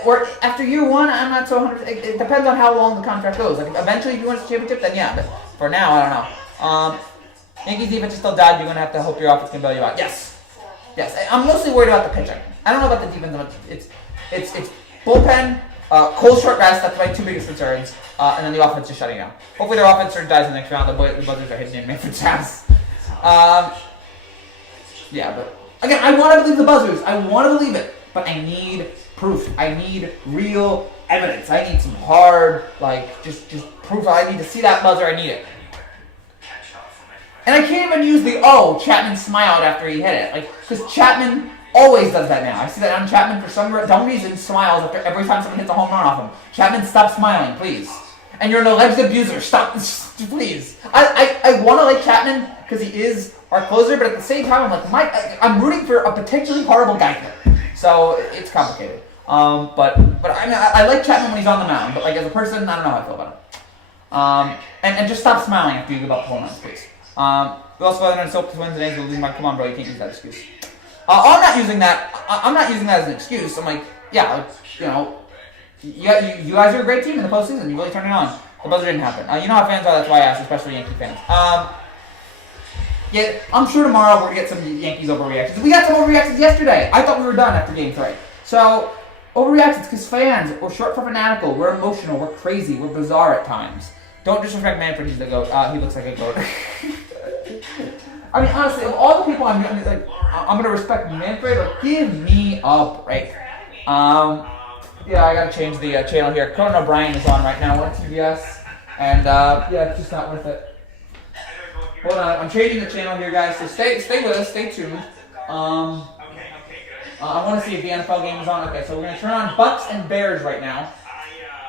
Or after year one, I'm not so 100%. It depends on how long the contract goes. Like, eventually, if you win a championship, then yeah. But for now, I don't know. Yankees defense is still dead. You're going to have to hope your offense can bail you out. Yes. Yes, I'm mostly worried about the pitching. I don't know about the defense. It's bullpen, cold short rest. That's my two biggest concerns. And then the offense is shutting down. Hopefully their offense dies in the next round. The Buzzards are hitting in Manfred's ass. Yeah, but again, I want to believe the Buzzards. I want to believe it, but I need proof. I need real evidence. I need some hard, just proof. I need to see that buzzer. I need it. And I can't even use Chapman smiled after he hit it. Because Chapman always does that now. I see that on Chapman for some dumb reason smiles after every time someone hits a home run off him. Chapman, stop smiling, please. And you're an alleged abuser. Stop, please. I want to like Chapman because he is our closer, but at the same time, I'm rooting for a potentially horrible guy here. So it's complicated. But I mean, I like Chapman when he's on the mound, but as a person, I don't know how I feel about him. And just stop smiling after you give up home runs, please. We also have another Celtics wins and Angels losing. Come on, bro, you can't use that excuse. I'm not using that. I'm not using that as an excuse. I'm you guys are a great team in the postseason. You really turned it on. The buzzer didn't happen. You know how fans are. That's why I asked, especially Yankee fans. Yeah, I'm sure tomorrow we're gonna get some Yankees overreactions. We got some overreactions yesterday. I thought we were done after Game 3. So overreactions because fans. We're short for fanatical. We're emotional. We're crazy. We're bizarre at times. Don't disrespect Manfred. He's the goat. He looks like a goat. I mean, honestly, of all the people I'm gonna respect Manfred. Give me a break. Yeah, I gotta change the channel here. Conan O'Brien is on right now on TBS, and it's just not worth it. Hold on, I'm changing the channel here, guys. So stay with us. Stay tuned. I want to see if the NFL game is on. Okay, so we're gonna turn on Bucks and Bears right now.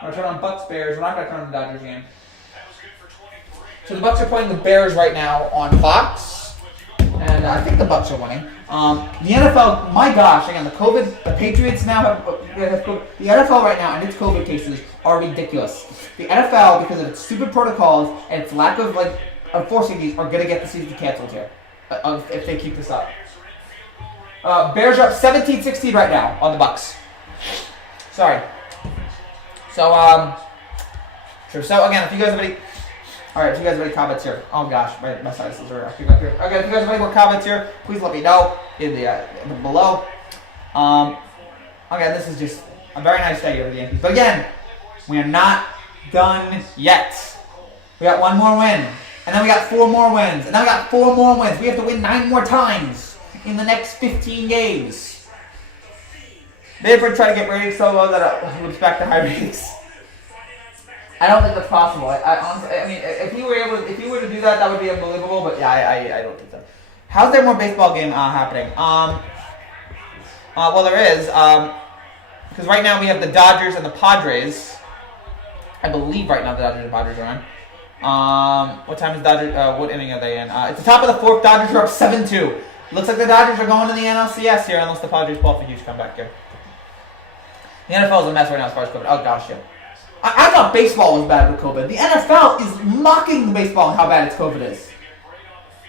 We're gonna turn on Bucks Bears. We're not gonna turn on the Dodgers game. So the Bucks are playing the Bears right now on Fox, and I think the Bucks are winning. The NFL, my gosh, again, the Patriots now have COVID. The NFL right now and its COVID cases are ridiculous. The NFL, because of its stupid protocols and its lack of enforcing these, are gonna get the season canceled here if they keep this up. Bears are up 17-16 right now on the Bucks. Sorry. So sure. So again, if you guys have any. Alright, if you guys have any comments here. Oh gosh, my sinuses are acting back here. Okay, if you guys have any more comments here, please let me know in the below. Again, this is just a very nice day here for the Yankees. But again, we are not done yet. We got one more win. And then we got 4 more wins. And then we got 4 more wins. We have to win 9 more times in the next 15 games. Manfred tried to get ratings so low that it looks back to high ratings. I don't think that's possible. I honestly, I mean, if you were to do that, that would be unbelievable. But yeah, I don't think so. How's there more baseball game happening? Well, there is. Because right now we have the Dodgers and the Padres. I believe right now the Dodgers and Padres are on. What time is Dodgers? What inning are they in? It's the top of the 4th. Dodgers are up 7-2. Looks like the Dodgers are going to the NLCS here, unless the Padres pull off a huge comeback here. The NFL is a mess right now as far as COVID. Oh gosh, yeah. I thought baseball was bad with COVID. The NFL is mocking the baseball and how bad its COVID is.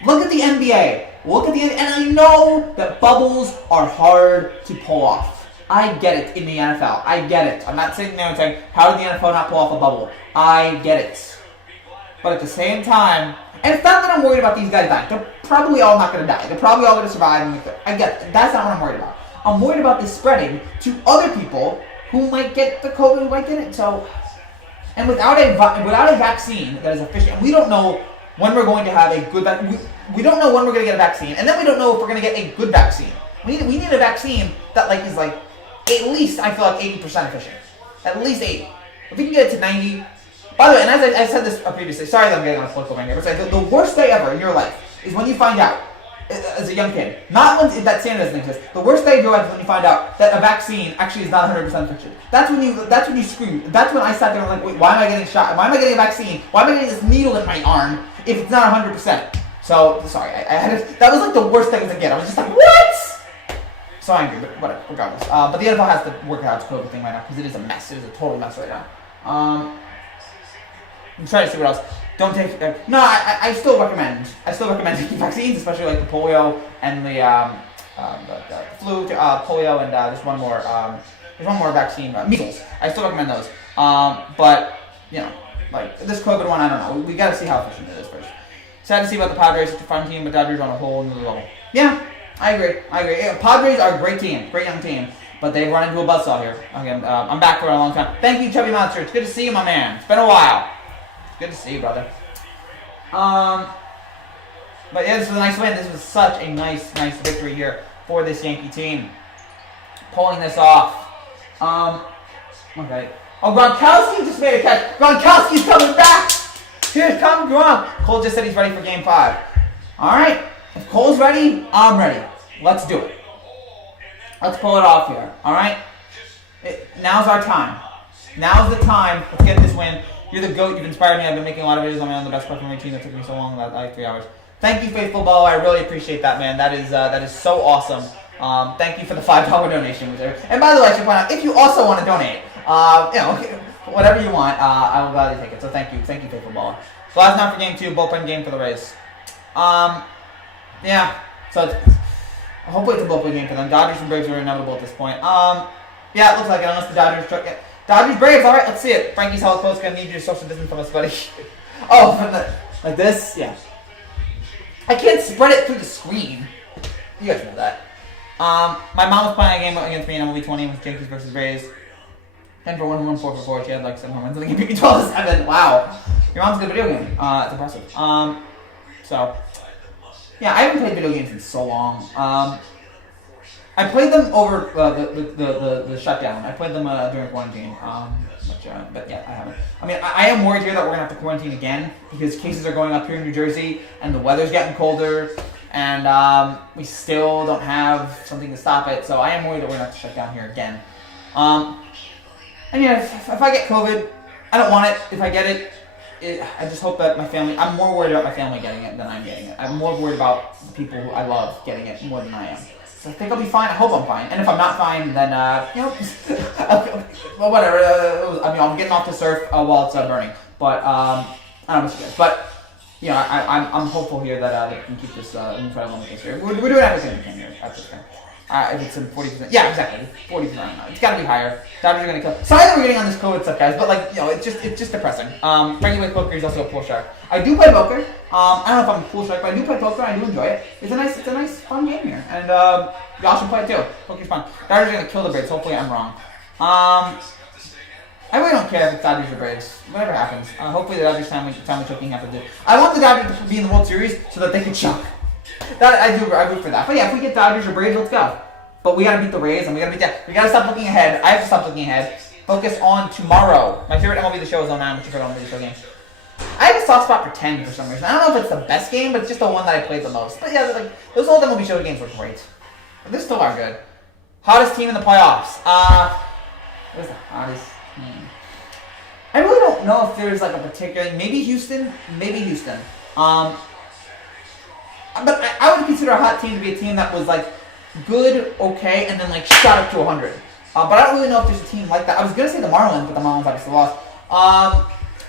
Look at the NBA. And I know that bubbles are hard to pull off. I get it in the NFL. I get it. I'm not sitting there and saying, how did the NFL not pull off a bubble? I get it. But at the same time, and it's not that I'm worried about these guys dying. They're probably all not going to die. They're probably all going to survive. I get it. That's not what I'm worried about. I'm worried about this spreading to other people who might get the COVID, who might get it. So, and without a vaccine that is efficient, we don't know when we're going to have a good vaccine. We don't know when we're going to get a vaccine, and then we don't know if we're going to get a good vaccine. We need a vaccine that is at least, I feel 80% efficient. At least 80. If we can get it to 90. By the way, and as I said this previously, sorry that I'm getting on a political rant here, but the worst day ever in your life is when you find out, as a young kid, not when that Santa doesn't exist. The worst day of your life is when you find out that a vaccine actually is not 100% efficient. That's when you scream. That's when I sat there and wait, why am I getting shot? Why am I getting a vaccine? Why am I getting this needle in my arm if it's not 100%? So, sorry, that was the worst thing as a kid. I was just what? So angry, but whatever, regardless. But the NFL has to work out its COVID thing right now because it is a mess. It is a total mess right now. I'm trying to see what else. Don't take. No, I still recommend. Taking vaccines, especially the polio and the flu, polio, and there's one more. There's one more vaccine, measles. I still recommend those. But this COVID one, I don't know. We got to see how efficient it is first. Sad to see about the Padres. Such a fun team, but Dodgers on a whole new level. Yeah, I agree. Yeah, Padres are a great team, great young team, but they've run into a buzzsaw here. Again, I'm back for a long time. Thank you, Chubby Monster. It's good to see you, my man. It's been a while. It's good to see you, brother. But yeah, this was a nice win. This was such a nice victory here for this Yankee team. Pulling this off. Okay. Oh, Gronkowski just made a catch. Gronkowski's coming back. Here comes Gronk. Cole just said he's ready for Game 5. All right. If Cole's ready, I'm ready. Let's do it. Let's pull it off here. All right. Now's our time. Now's the time. Let's get this win. You're the GOAT. You've inspired me. I've been making a lot of videos on my own. The best part for my team. That took me so long. Like 3 hours. Thank you, Faithful Bo. I really appreciate that, man. That is so awesome. Thank you for the $5 donation. And by the way, I should point out, if you also want to donate, whatever you want, I will gladly take it. So thank you, Faithful Baller. So last night for Game 2, bullpen game for the Rays. Yeah. So hopefully it's a bullpen game for them. Dodgers and Braves are inevitable at this point. Yeah, it looks like it, unless the Dodgers truck it. Dodgers Braves. All right, let's see it. Frankie's hella close. Gonna need you to social distance from us, buddy. Oh, from the like this. Yeah. I can't spread it through the screen. You guys know that. My mom was playing a game against me in MLB 20 with Yankees versus Rays. 10 for 1, 4 for 4. She had like 7 home runs. I think it beat me 12-7. Wow. Your mom's a good video game. It's impressive. So, yeah, I haven't played video games in so long. I played them over the shutdown. I played them during quarantine. But yeah, I haven't. I mean, I am worried here that we're going to have to quarantine again because cases are going up here in New Jersey and the weather's getting colder and we still don't have something to stop it. So I am worried that we're going to have to shut down here again. And yeah, if I get COVID, I don't want it. If I get it, I just hope that my family, I'm more worried about my family getting it than I'm getting it. I'm more worried about the people who I love getting it more than I am. So I think I'll be fine. I hope I'm fine. And if I'm not fine, then, well, whatever. I'm getting off to surf while it's burning. But, I don't know what you guys. But, you know, I'm hopeful here that we can keep this, let me try to limit this here. We're doing everything we can here at this time. If it's in 40%. Yeah, exactly. 40% right now. It's got to be higher. Dodgers are going to kill. Sorry that we're getting on this COVID stuff, guys, but, like, you know, it's just depressing. Frankie with poker is also a pool shark. I do play poker. I don't know if I'm a pool shark, but I do play poker. I do enjoy it. It's a nice, fun game here. And y'all should play it too. Poker's fun. Dodgers are going to kill the Braves. Hopefully I'm wrong. I really don't care if it's Dodgers or Braves. Whatever happens. Hopefully the Dodgers time the choking happens. I want the Dodgers to be in the World Series so that they can choke. I root for that. But yeah, if we get Dodgers or Braves, let's go. But we gotta beat the Rays, and we gotta stop looking ahead. I have to stop looking ahead. Focus on tomorrow. My favorite MLB The Show is 09, which is your favorite MLB The Show game. I have a soft spot for 10 for some reason. I don't know if it's the best game, but it's just the one that I played the most. But yeah, like those old MLB Show games were great. They still are good. Hottest team in the playoffs. What is the hottest team? I really don't know if there's like a particular. Maybe Houston. But I would consider a hot team to be a team that was like good, okay, and then like shot up to 100. But I don't really know if there's a team like that. I was gonna say the Marlins, but the Marlins obviously lost.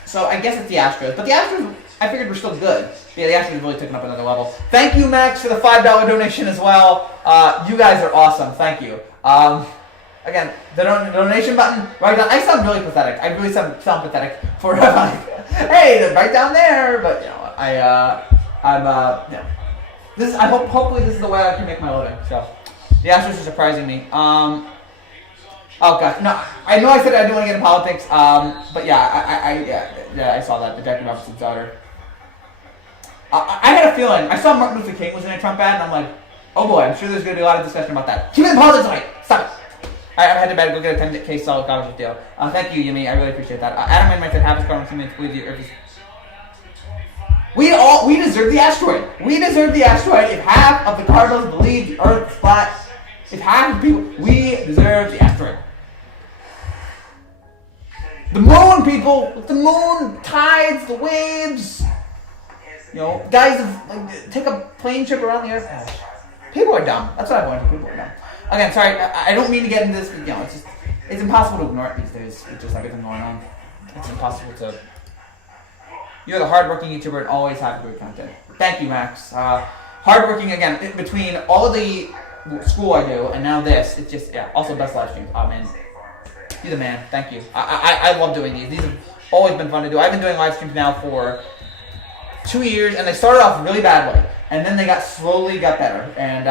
So I guess it's the Astros. But the Astros, I figured were still good. Yeah, the Astros really took it up another level. Thank you, Max, for the $5 donation as well. You guys are awesome. Thank you. Again, the donation button right down. I sound really pathetic. I really sound pathetic for like, hey, right down there. But you know, yeah. Hopefully this is the way I can make my living. So, the Astros are surprising me. Oh gosh, no. I know I said I didn't want to get into politics. But yeah, I saw that. The Jackie Robinson's daughter. I had a feeling. I saw Martin Luther King was in a Trump ad, and I'm like, oh boy, I'm sure there's going to be a lot of discussion about that. Keep it in politics, right? Stop it. I'm headed to bed. Go get a 10-case solid college deal. Thank you, Yumi. I really appreciate that. Adam and Mike said, have his car teammates with you. We deserve the asteroid. We deserve the asteroid. If half of the Cardinals believe the Earth is flat, if half of the people, we deserve the asteroid. The moon, people. The moon, tides, the waves. You know, guys, take a plane trip around the Earth. People are dumb. That's what I want to do. People are dumb. Again, sorry. I don't mean to get into this. You know, it's impossible to ignore it these days. It's just everything going on. It's impossible to. You're the hardworking YouTuber and always have great content. Thank you, Max. Hardworking again between all of the school I do and now this. It's just Also, best live streams. Oh man, you're the man. Thank you. I love doing these. These have always been fun to do. I've been doing live streams now for 2 years, and they started off really badly, and then they slowly got better. And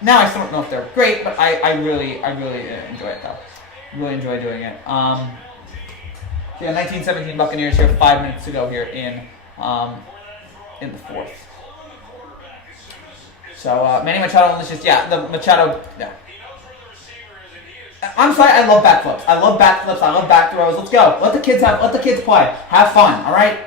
Now I still don't know if they're great, but I really enjoy it though. Really enjoy doing it. Yeah, 1917 Buccaneers here. 5 minutes to go here in the fourth. So Manny Machado on this just the Machado. Yeah. I'm sorry. I love backflips. I love back throws. Let's go. Let the kids play. Have fun. All right.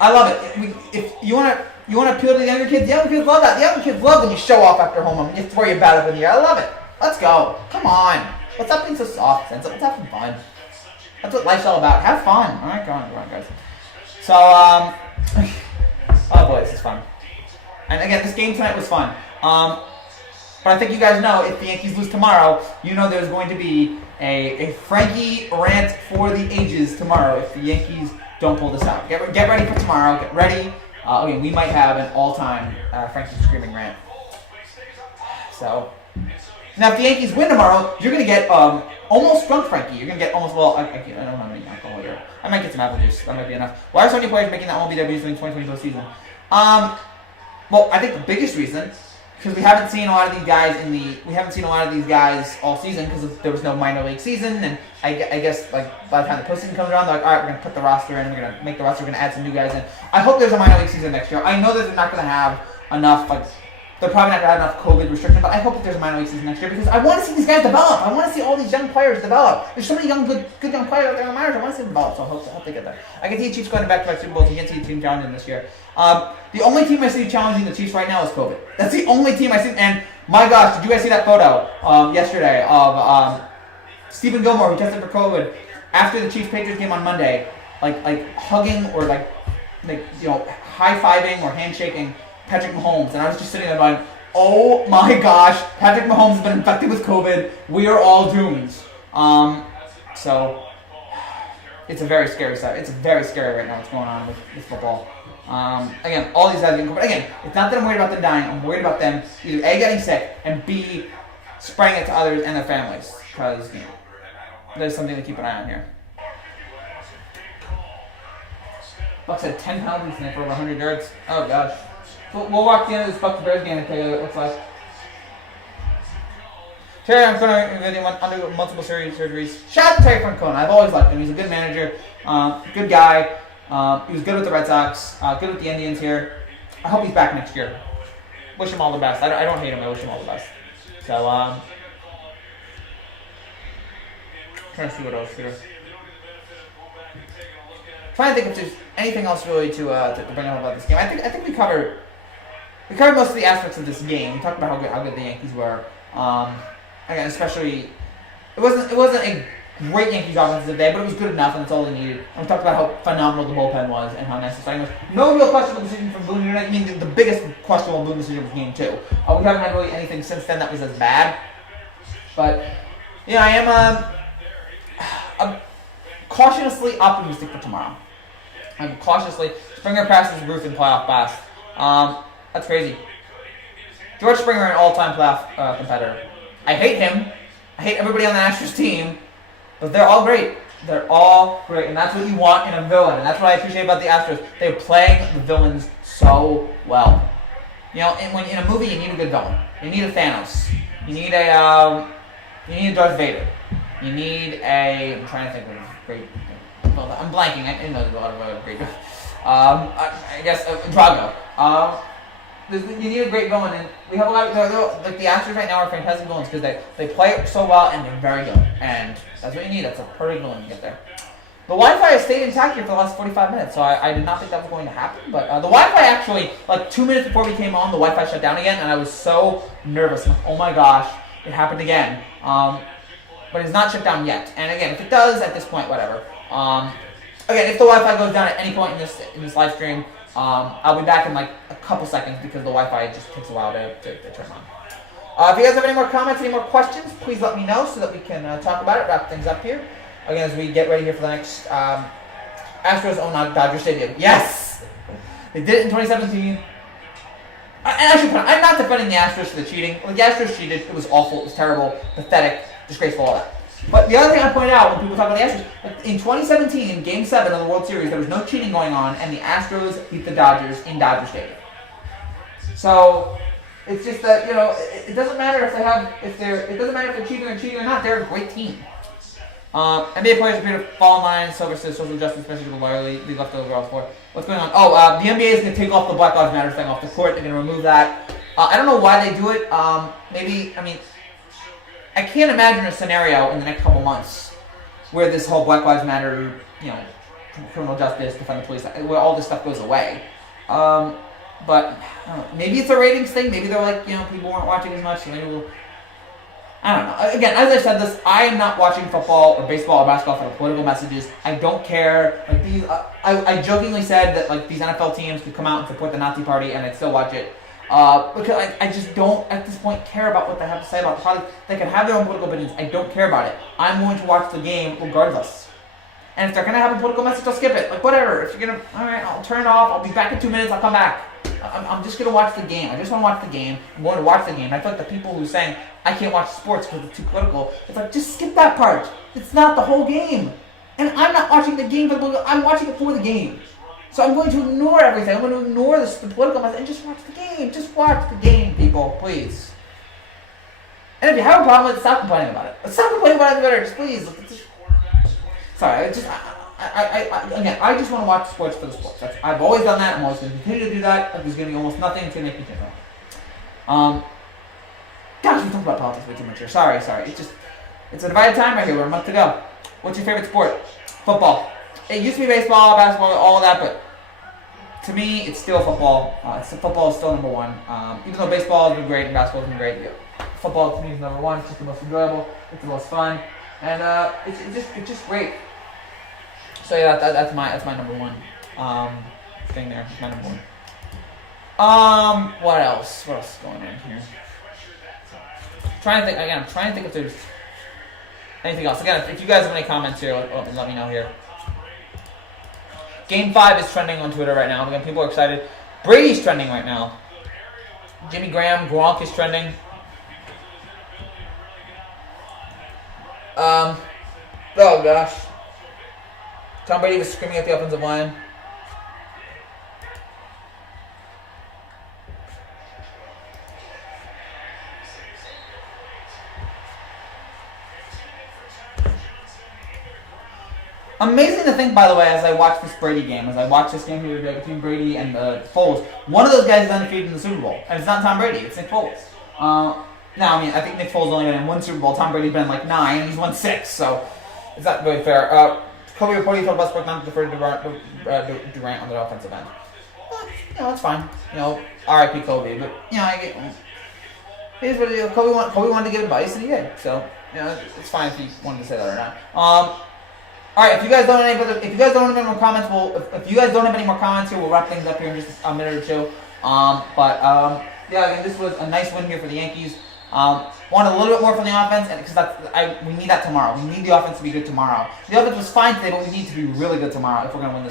I love it. If you want to appeal to the younger kids love that. The younger kids love when you show off after home run, when you throw your bat up in the air. I love it. Let's go. Come on. Let's stop being so soft. Let's have some fun. That's what life's all about. Have fun. All right, go on, guys. So, oh boy, this is fun. And again, this game tonight was fun. But I think you guys know if the Yankees lose tomorrow, you know there's going to be a Frankie rant for the ages tomorrow if the Yankees don't pull this out. Get ready for tomorrow. Get ready. Okay, we might have an all-time Frankie screaming rant. So, now if the Yankees win tomorrow, you're going to get almost drunk Frankie. You're going to get almost, well, I don't know any alcohol here. I might get some apple juice. That might be enough. Why are so many players making that MLB debuts during 2020 postseason? Well, I think the biggest reason, because we haven't seen a lot of these guys all season because there was no minor league season, and I guess like by the time the postseason comes around, they're like, all right, we're gonna put the roster in, we're gonna make the roster, we're gonna add some new guys in. I hope there's a minor league season next year. I know that they're not gonna have enough, they're probably not gonna have enough COVID restrictions, but I hope that there's a minor league season next year because I want to see these guys develop. I want to see all these young players develop. There's so many good young players out there in the minors. I want to see them develop, so I hope they get there. I can see the Chiefs going back-to-back Super Bowls. You can see the team challenging this year. The only team I see challenging the Chiefs right now is COVID. That's the only team I see. And my gosh, did you guys see that photo yesterday of Stephen Gilmore who tested for COVID after the Chiefs-Patriots game on Monday, like hugging or high-fiving or handshaking Patrick Mahomes, and I was just sitting there going, oh my gosh, Patrick Mahomes has been infected with COVID. We are all doomed. So it's a very scary side. It's very scary right now what's going on with football. Again, all these guys getting COVID. Again, it's not that I'm worried about them dying. I'm worried about them either A, getting sick, and B, spreading it to others and their families. Because, there's something to keep an eye on here. Bucks had 10 penalties tonight for over 100 yards. Oh gosh. We'll walk the end of this Bucks-Bears game and tell you what it looks like. Terry Francona undergo multiple surgeries. Shout out to Terry Francona. I've always liked him. He's a good manager, good guy. He was good with the Red Sox, good with the Indians here. I hope he's back next year. Wish him all the best. I don't hate him. I wish him all the best. So, trying to see what else here. Trying to think if there's anything else really to bring up about this game. I think we covered most of the aspects of this game. We talked about how good the Yankees were. Again, especially it wasn't a great Yankees offense today, but it was good enough, and that's all they needed. And we talked about how phenomenal the bullpen was and how nice the starting was. No real questionable decision from Boone tonight. I mean, the biggest questionable Boone decision was Game 2. We haven't had really anything since then that was as bad. But I am I'm cautiously optimistic for tomorrow. I'm cautiously Springer passes the roof in playoff pass. That's crazy. George Springer, an all-time playoff competitor. I hate him. I hate everybody on the Astros team. But they're all great. They're all great. And that's what you want in a villain. And that's what I appreciate about the Astros. They're playing the villains so well. When in a movie, you need a good villain. You need a Thanos. You need a Darth Vader. You need I'm trying to think of a great... Well, I'm blanking. I didn't know there's a lot of great... I guess Drago. You need a great villain, and we have a lot of the Astros right now are fantastic villains because they play it so well and they're very good, and that's what you need. That's a perfect villain to get there. The Wi-Fi has stayed intact here for the last 45 minutes, so I did not think that was going to happen. But the Wi-Fi actually, 2 minutes before we came on, the Wi-Fi shut down again, and I was so nervous. I'm like, oh my gosh, it happened again. But it's not shut down yet. And again, if it does at this point, whatever. Again, if the Wi-Fi goes down at any point in this live stream, I'll be back in a couple seconds because the Wi-Fi just takes a while to turn on. If you guys have any more comments, any more questions, please let me know so that we can talk about it, wrap things up here. Again, as we get ready here for the next Astros own Dodger Stadium. Yes! They did it in 2017. And I should point out, I'm not defending the Astros for the cheating. The Astros cheated. It was awful. It was terrible, pathetic, disgraceful, all that. But the other thing I pointed out when people talk about the Astros, in 2017, Game 7 of the World Series, there was no cheating going on, and the Astros beat the Dodgers in Dodger Stadium. So, It's just that, you know, it doesn't matter if it doesn't matter if they're cheating or not. They're a great team. NBA players appear to fall in line, so versus social justice, especially the lower league left overall sport. What's going on? Oh, the NBA is going to take off the Black Lives Matter thing off the court. They're going to remove that. I don't know why they do it. Maybe, I mean, I can't imagine a scenario in the next couple months where this whole Black Lives Matter, you know, criminal justice, defend the police, where all this stuff goes away. But I don't know, maybe it's a ratings thing. Maybe they're like, you know, people weren't watching as much. So maybe we'll. I don't know. Again, as I said this, I am not watching football or baseball or basketball for the political messages. I don't care. Like these, I jokingly said that like these NFL teams could come out and support the Nazi Party, and I'd still watch it. Because I just don't at this point care about what they have to say about the politics. They can have their own political opinions. I don't care about it. I'm going to watch the game regardless. And if they're gonna have a political message, I'll skip it. Like whatever. If you're gonna, all right, I'll turn it off. I'll be back in 2 minutes. I'll come back. I'm just gonna watch the game. I just want to watch the game. I'm going to watch the game. I feel like the people who are saying I can't watch sports because it's too political. It's like just skip that part. It's not the whole game. And I'm not watching the game for the political. I'm watching it for the game. So I'm going to ignore everything. I'm going to ignore the political message and just watch the game. Just watch the game, people, please. And if you have a problem with it, stop complaining about it. Stop complaining about it better, just please. Sorry, again, I just want to watch sports for the sports. I've always done that. I'm always going to continue to do that. There's going to be almost nothing to make me think of. Gosh, we talked about politics way too much here. Sorry. It's a divided time right here. We're a month to go. What's your favorite sport? Football. It used to be baseball, basketball, all of that, but to me, it's still football. Football is still number one. Even though baseball has been great and basketball has been great, football to me is number one. It's just the most enjoyable. It's the most fun, and it's just great. So yeah, that's my number one thing there. That's my number one. What else? What else is going on here? I'm trying to think if there's anything else. Again, if you guys have any comments here, let me know here. Game 5 is trending on Twitter right now. Again, people are excited. Brady's trending right now. Jimmy Graham, Gronk is trending. Oh gosh. Tom Brady was screaming at the offensive line. Amazing to think, by the way, as I watch this Brady game, as I watch this game here between Brady and Foles, one of those guys is undefeated in the Super Bowl. And it's not Tom Brady, it's Nick Foles. Now, I mean, I think Nick Foles only been in one Super Bowl. Tom Brady's been in like 9, and he's won 6, so it's not really fair. Kobe reportedly told Westbrook not to defer to Durant on the offensive end. You know, that's fine. You know, R.I.P. Kobe, but, you know, I get... Here's what it is. Kobe wanted to give advice, and he did. So, you know, it's fine if he wanted to say that or not. All right, if you guys don't have any more comments, if you guys don't have any more comments here, we'll wrap things up here in just a minute or two. Yeah, again, this was a nice win here for the Yankees. Wanted a little bit more from the offense, and because we need that tomorrow. We need the offense to be good tomorrow. The offense was fine today, but we need to be really good tomorrow if we're gonna win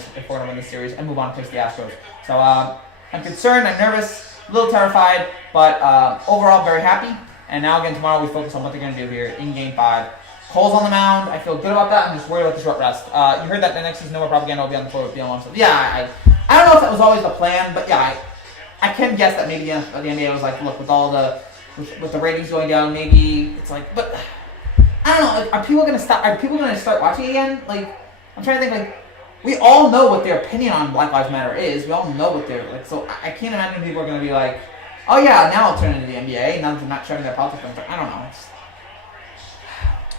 this series and move on to face the Astros. So I'm concerned, I'm nervous, a little terrified, but overall very happy. And now again, tomorrow we focus on what they're gonna do here in Game 5. Cole's on the mound. I feel good about that. I'm just worried about the short rest. You heard that the next season, no more propaganda will be on the floor with Bill. So yeah, I don't know if that was always the plan, but yeah, I can guess that maybe the NBA was like, look, with all with the ratings going down, maybe it's like, but I don't know. Like, are people gonna start watching again? Like, I'm trying to think. Like, we all know what their opinion on Black Lives Matter is. We all know what they're like. So I can't imagine people are gonna be like, oh yeah, now I'll turn into the NBA. Now that they're not showing their politics. I don't know.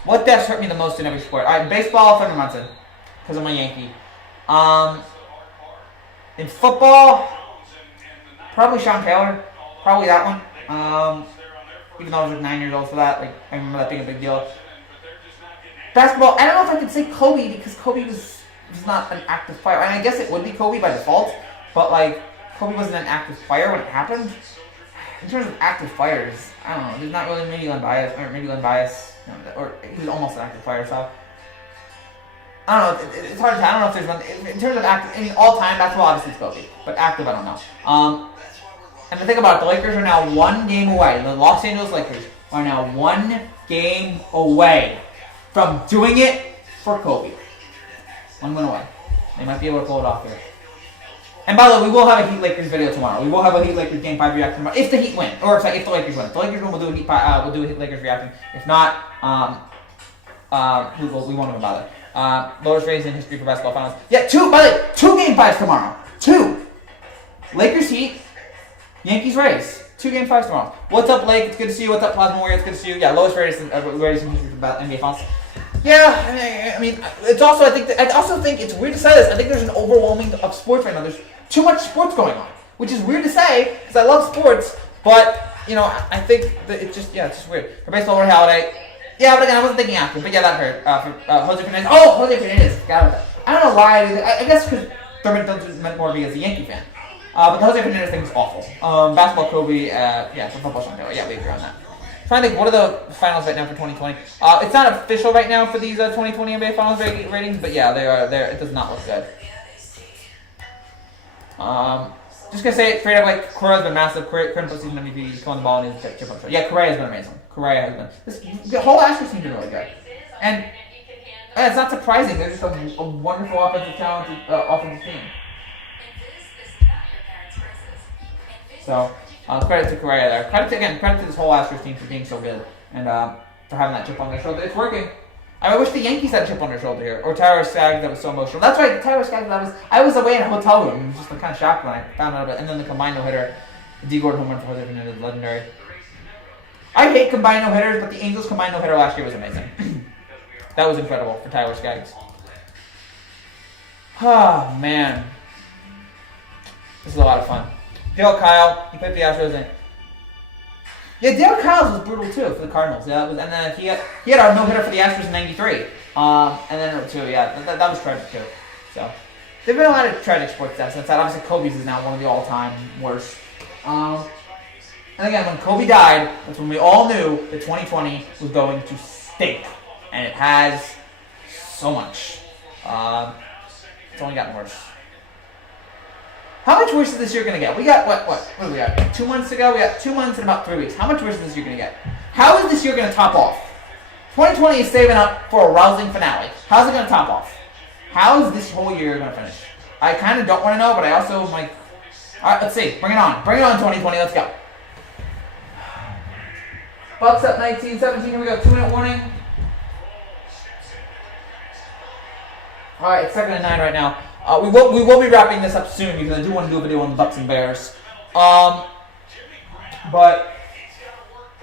What deaths hurt me the most in every sport? All right, baseball, Thunder Munson, because I'm a Yankee. In football, probably Sean Taylor. Probably that one. Even though I was like 9 years old for that, like I remember that being a big deal. Basketball, I don't know if I could say Kobe because Kobe was not an active player. And I guess it would be Kobe by default, but like Kobe wasn't an active player when it happened. In terms of active players, I don't know. There's not really maybe Len Bias. Or he was almost an active player, so I don't know. It's hard to tell. I don't know if there's one in terms of active. I mean, all time basketball, obviously it's Kobe, but active, I don't know. And the thing about it, the Lakers are now 1 game away. The Los Angeles Lakers are now 1 game away from doing it for Kobe. 1 win away. They might be able to pull it off here. And by the way, we will have a Heat Lakers video tomorrow. We will have a Heat Lakers Game 5 reaction tomorrow. If the Heat win, or sorry, if the Lakers win. If the Lakers win, we'll do a Heat Lakers reaction. If not, we won't even bother. Lowest ratings in history for basketball finals. Yeah, by the way, 2 Game 5s tomorrow. 2. Lakers Heat, Yankees Rays. 2 Game 5s tomorrow. What's up, Lake? It's good to see you. What's up, Plasma Warrior? It's good to see you. Yeah, lowest ratings in history for NBA finals. Yeah, I mean, it's also, I also think it's weird to say this. I think there's an overwhelming of sports right now. There's too much sports going on, which is weird to say because I love sports, but, you know, I think that it's just weird. For baseball or holiday, yeah, but again, I wasn't thinking after, but yeah, that hurt. For Jose Fernandez. Oh, Jose Fernandez. Forgot about that. I don't know why. I guess because Thurman meant more to me as a Yankee fan. But the Jose Fernandez thing is awful. Basketball, Kobe, for football, Sean Taylor. Yeah, we agree on that. Trying to think, what are the finals right now for 2020? It's not official right now for these 2020 NBA Finals ratings, but yeah, they are there. It does not look good. Just gonna say it straight up, like, Correa's been massive. Correa postseason MVP, he's throwing the ball in his chip on. Yeah, Correa has been amazing. The whole Astros team's been really good, and it's not surprising. They're just a wonderful offensive, talented offensive team. So. Credit to Correa there. Credit to this whole Astros team for being so good and for having that chip on their shoulder. It's working. I wish the Yankees had a chip on their shoulder here, or Tyler Skaggs that was so emotional. That's right, Tyler Skaggs. I was away in a hotel room. I was just kind of shocked when I found out about it. And then the combined no-hitter, the D. Gordon home run for Jose Fernandez, legendary. I hate combined no-hitters, but the Angels combined no-hitter last year was amazing. That was incredible for Tyler Skaggs. Oh man, this is a lot of fun. Dale Kyle, he played for the Astros, and yeah, Dale Kyle's was brutal too for the Cardinals. Yeah, and then he had a no hitter for the Astros in '93, and then too, yeah, that was tragic too. So there've been a lot of tragic sports deaths since that. Obviously, Kobe's is now one of the all-time worst. And again, when Kobe died, that's when we all knew that 2020 was going to stink, and it has so much. It's only gotten worse. How much worse is this year going to get? We got, what do we got? 2 months ago? We got 2 months and about 3 weeks. How much worse is this year going to get? How is this year going to top off? 2020 is saving up for a rousing finale. How's it going to top off? How is this whole year going to finish? I kind of don't want to know, but I also am like, all right, let's see. Bring it on. Bring it on, 2020. Let's go. Bucks up 19-17. Here we go. 2-minute warning. All right, it's 2nd and 9 right now. We will be wrapping this up soon because I do want to do a video on the Bucks and Bears. But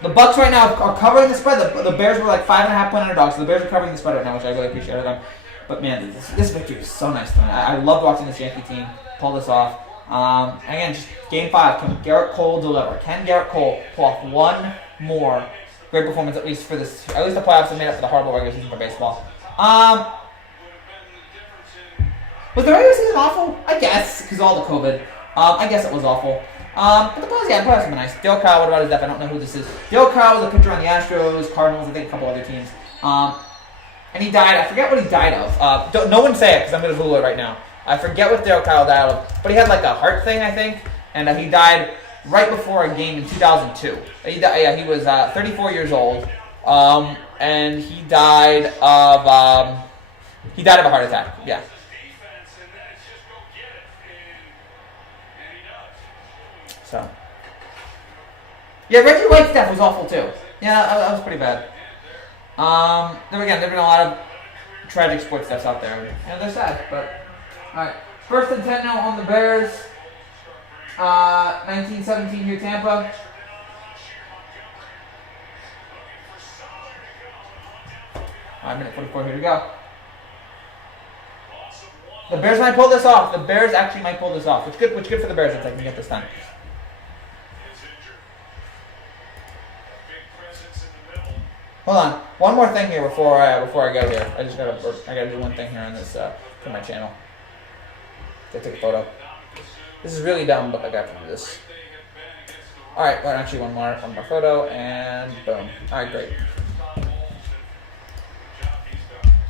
the Bucks right now are covering the spread. The Bears were like 5.5-point underdogs, so the Bears are covering the spread right now, which I really appreciate them. But man, this victory is so nice tonight. I loved watching this Yankee team pull this off. Again, just Game 5. Can Garrett Cole deliver? Can Garrett Cole pull off one more great performance at least the playoffs are made up for the horrible regular season for baseball? Was the regular season awful? I guess, because of all the COVID. I guess it was awful. But the playoffs have been nice. Dale Kyle, what about his death? I don't know who this is. Dale Kyle was a pitcher on the Astros, Cardinals, I think a couple other teams. And he died. I forget what he died of. No one say it, because I'm going to Google it right now. I forget what Dale Kyle died of. But he had like a heart thing, I think. And he died right before a game in 2002. He was 34 years old. And he died of a heart attack. Yeah. So, yeah, Reggie White's death was awful too. Yeah, that was pretty bad. There've been a lot of tragic sports deaths out there, and they're sad. But all right, 1st and 10 now on the Bears. 19-17 here, Tampa. Minute 44 here to go. The Bears might pull this off. The Bears actually might pull this off. Which good for the Bears if they can get this done. Hold on, one more thing here before I go here. I gotta do one thing here on this for my channel. Gotta take a photo. This is really dumb, but I got to do this. All right, well, actually one more photo, and boom. All right, great.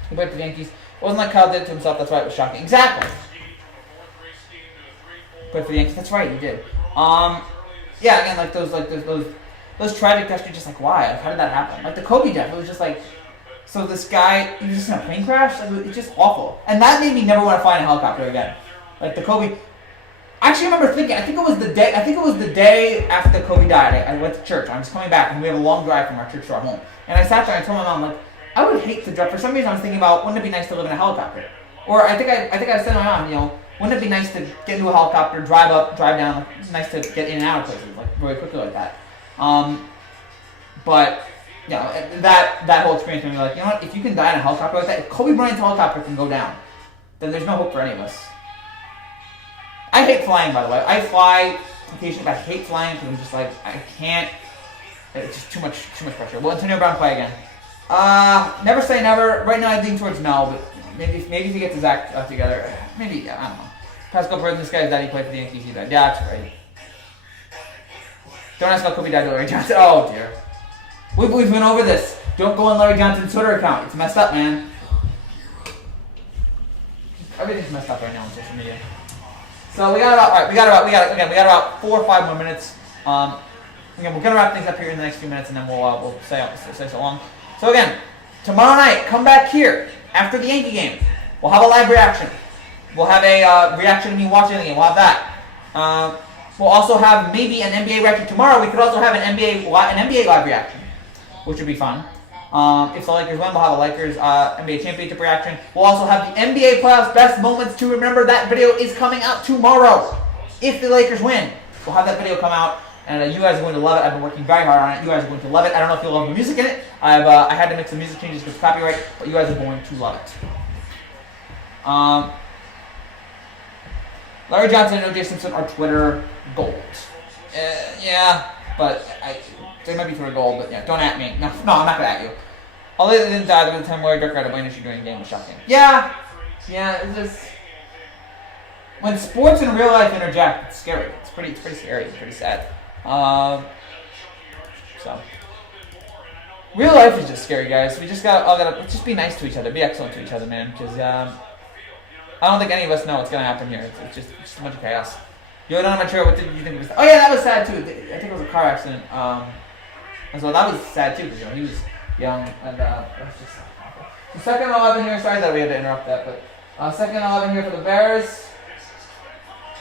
He played for the Yankees. It wasn't like Kyle did it to himself. That's why it was shocking. Exactly. Played for the Yankees. That's right, he did. Yeah, again, like those tragic deaths, you're just like, why? Like, how did that happen? Like the Kobe death, it was just like, so this guy, he was just in a plane crash? Like, it's just awful. And that made me never want to fly in a helicopter again. Like the Kobe, I actually remember thinking, I think it was the day after Kobe died. I went to church. I was coming back, and we have a long drive from our church to our home. And I sat there and I told my mom, like, I would hate to drive. For some reason, I was thinking about, wouldn't it be nice to live in a helicopter? Or I think I said to my mom, you know, wouldn't it be nice to get into a helicopter, drive up, drive down? Like, it's nice to get in and out of places, like really quickly like that. But you know, that whole experience made me like, you know what? If you can die in a helicopter like that, if Kobe Bryant's helicopter can go down, then there's no hope for any of us. I hate flying, by the way. I fly occasionally, but I hate flying because I'm just like, I can't. It's just too much pressure. Will Antonio Brown play again? Never say never. Right now I lean towards no, but maybe if he gets his act together, maybe, I don't know. Pascal Perez, this guy's daddy played for the Yankees either. Yeah, that's right. Don't ask how Kobe died to Larry Johnson. Oh dear. We've been over this. Don't go on Larry Johnson's Twitter account. It's messed up, man. Everything's messed up right now on social media. So we got about 4 or 5 more minutes. Again, we're gonna wrap things up here in the next few minutes, and then we'll say so long. So again, tomorrow night, come back here after the Yankee game. We'll have a live reaction. We'll have a reaction to me watching the game. We'll have that. We'll also have maybe an NBA reaction tomorrow. We could also have an NBA live reaction, which would be fun. If the Lakers win, we'll have a Lakers NBA championship reaction. We'll also have the NBA playoffs best moments to remember. That video is coming out tomorrow. If the Lakers win, we'll have that video come out, and you guys are going to love it. I've been working very hard on it. You guys are going to love it. I don't know if you'll love the music in it. I had to make some music changes because of copyright, but you guys are going to love it. Larry Johnson and O.J. Simpson are Twitter gold. Yeah, but they might be Twitter gold, but yeah, don't at me. No, I'm not gonna at you. Although they didn't die, the time Larry Dirk had a brain issue during a game was shocking. Yeah, it's just when sports in real life interject, it's scary. It's pretty scary. It's pretty sad. So real life is just scary, guys. We just gotta just be nice to each other, be excellent to each other, man. Because I don't think any of us know what's gonna happen here. It's just a bunch of chaos. Yo, I'm not sure. What did you think of this? Oh yeah, that was sad too. I think it was a car accident. And so that was sad too because he was young and that was just awful. The second 11 here. Sorry that we had to interrupt that, but second 11 here for the Bears.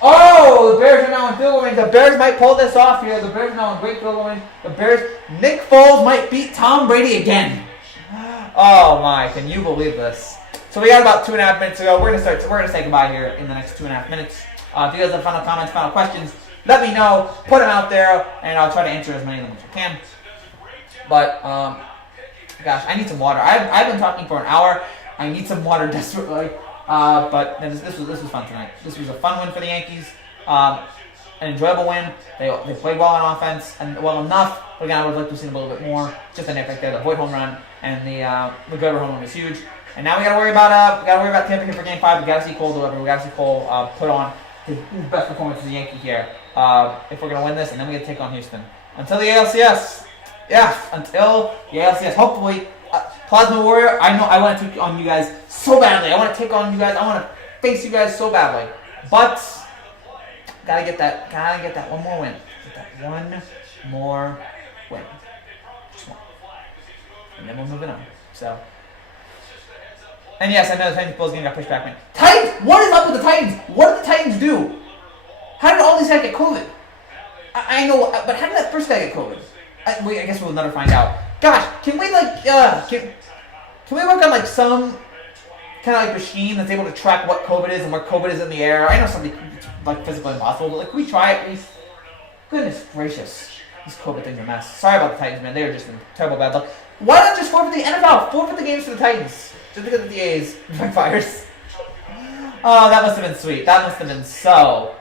Oh, the Bears are now in field goal range. The Bears might pull this off here. The Bears are now in great field goal range. The Bears. Nick Foles might beat Tom Brady again. Oh my! Can you believe this? So we got about 2.5 minutes to go. We're gonna say goodbye here in the next 2.5 minutes. If you guys have final comments, final questions, let me know. Put them out there, and I'll try to answer as many of them as I can. But gosh, I need some water. I've been talking for an hour. I need some water desperately. But this was fun tonight. This was a fun win for the Yankees. An enjoyable win. They played well on offense and well enough. But again, I would like to see them a little bit more. Just a nitpick there. The Voit home run and the McGregor home run was huge. And now we got to worry about Tampa here for Game 5. We got to see Cole deliver. We got to see Cole put on his best performance as a Yankee here. If we're gonna win this, and then we get to take on Houston until the ALCS. Yeah, until the ALCS. Hopefully, Plasma Warrior. I know I want to take on you guys so badly. I want to take on you guys. I want to face you guys so badly. But gotta get that one more win. Get that one more win. Just one. And then we're moving on. So. And yes, I know the Titans Bills game got pushed back, man. Titans! What is up with the Titans? What did the Titans do? How did all these guys get COVID? I know, but how did that first guy get COVID? I guess we'll never find out. Gosh, can we can we work on some kind of machine that's able to track what COVID is and where COVID is in the air? I know something physically impossible, but can we try it at least? Goodness gracious, these COVID things are a mess. Sorry about the Titans, man. They are just in terrible bad luck. Why not just forfeit the NFL? Forfeit the games to the Titans. Just because of the A's fires. Oh, that must have been sweet. That must have been so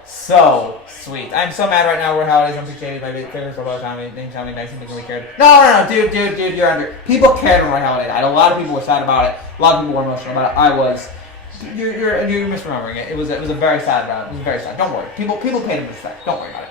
sweet. I'm so mad right now where holidays I'm appreciated by favors for both Tommy, nice and we cared. No, dude, you're under. People cared when Roy Holiday died. A lot of people were sad about it. A lot of people were emotional about it. I was. You're misremembering it. It was a very sad. It was very sad. Don't worry. People paid him respect. Don't worry about it.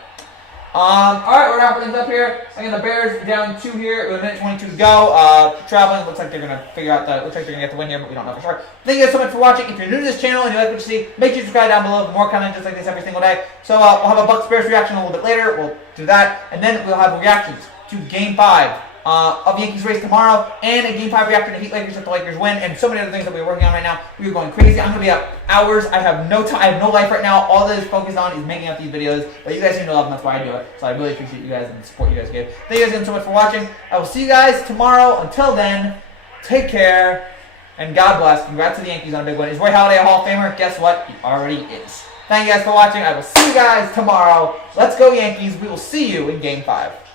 Alright, we're wrapping things up here. Again, the Bears down 2 here with a minute 22 to go. Traveling, looks like they're going to figure out looks like they're going to get the win here, but we don't know for sure. Thank you guys so much for watching. If you're new to this channel and you like what you see, make sure you subscribe down below for more content just like this every single day. So, we'll have a Bucks Bears reaction a little bit later. We'll do that. And then we'll have reactions to Game 5 of Yankees race tomorrow, and a Game 5 reaction to Heat Lakers if the Lakers win, and so many other things that we're working on right now. We are going crazy. I'm going to be up hours. I have no time. I have no life right now. All that is focused on is making up these videos, but you guys seem to love them. That's why I do it. So I really appreciate you guys and the support you guys give. Thank you guys again so much for watching. I will see you guys tomorrow. Until then, take care, and God bless. Congrats to the Yankees on a big win. Is Roy Halladay a Hall of Famer? Guess what? He already is. Thank you guys for watching. I will see you guys tomorrow. Let's go Yankees. We will see you in Game 5.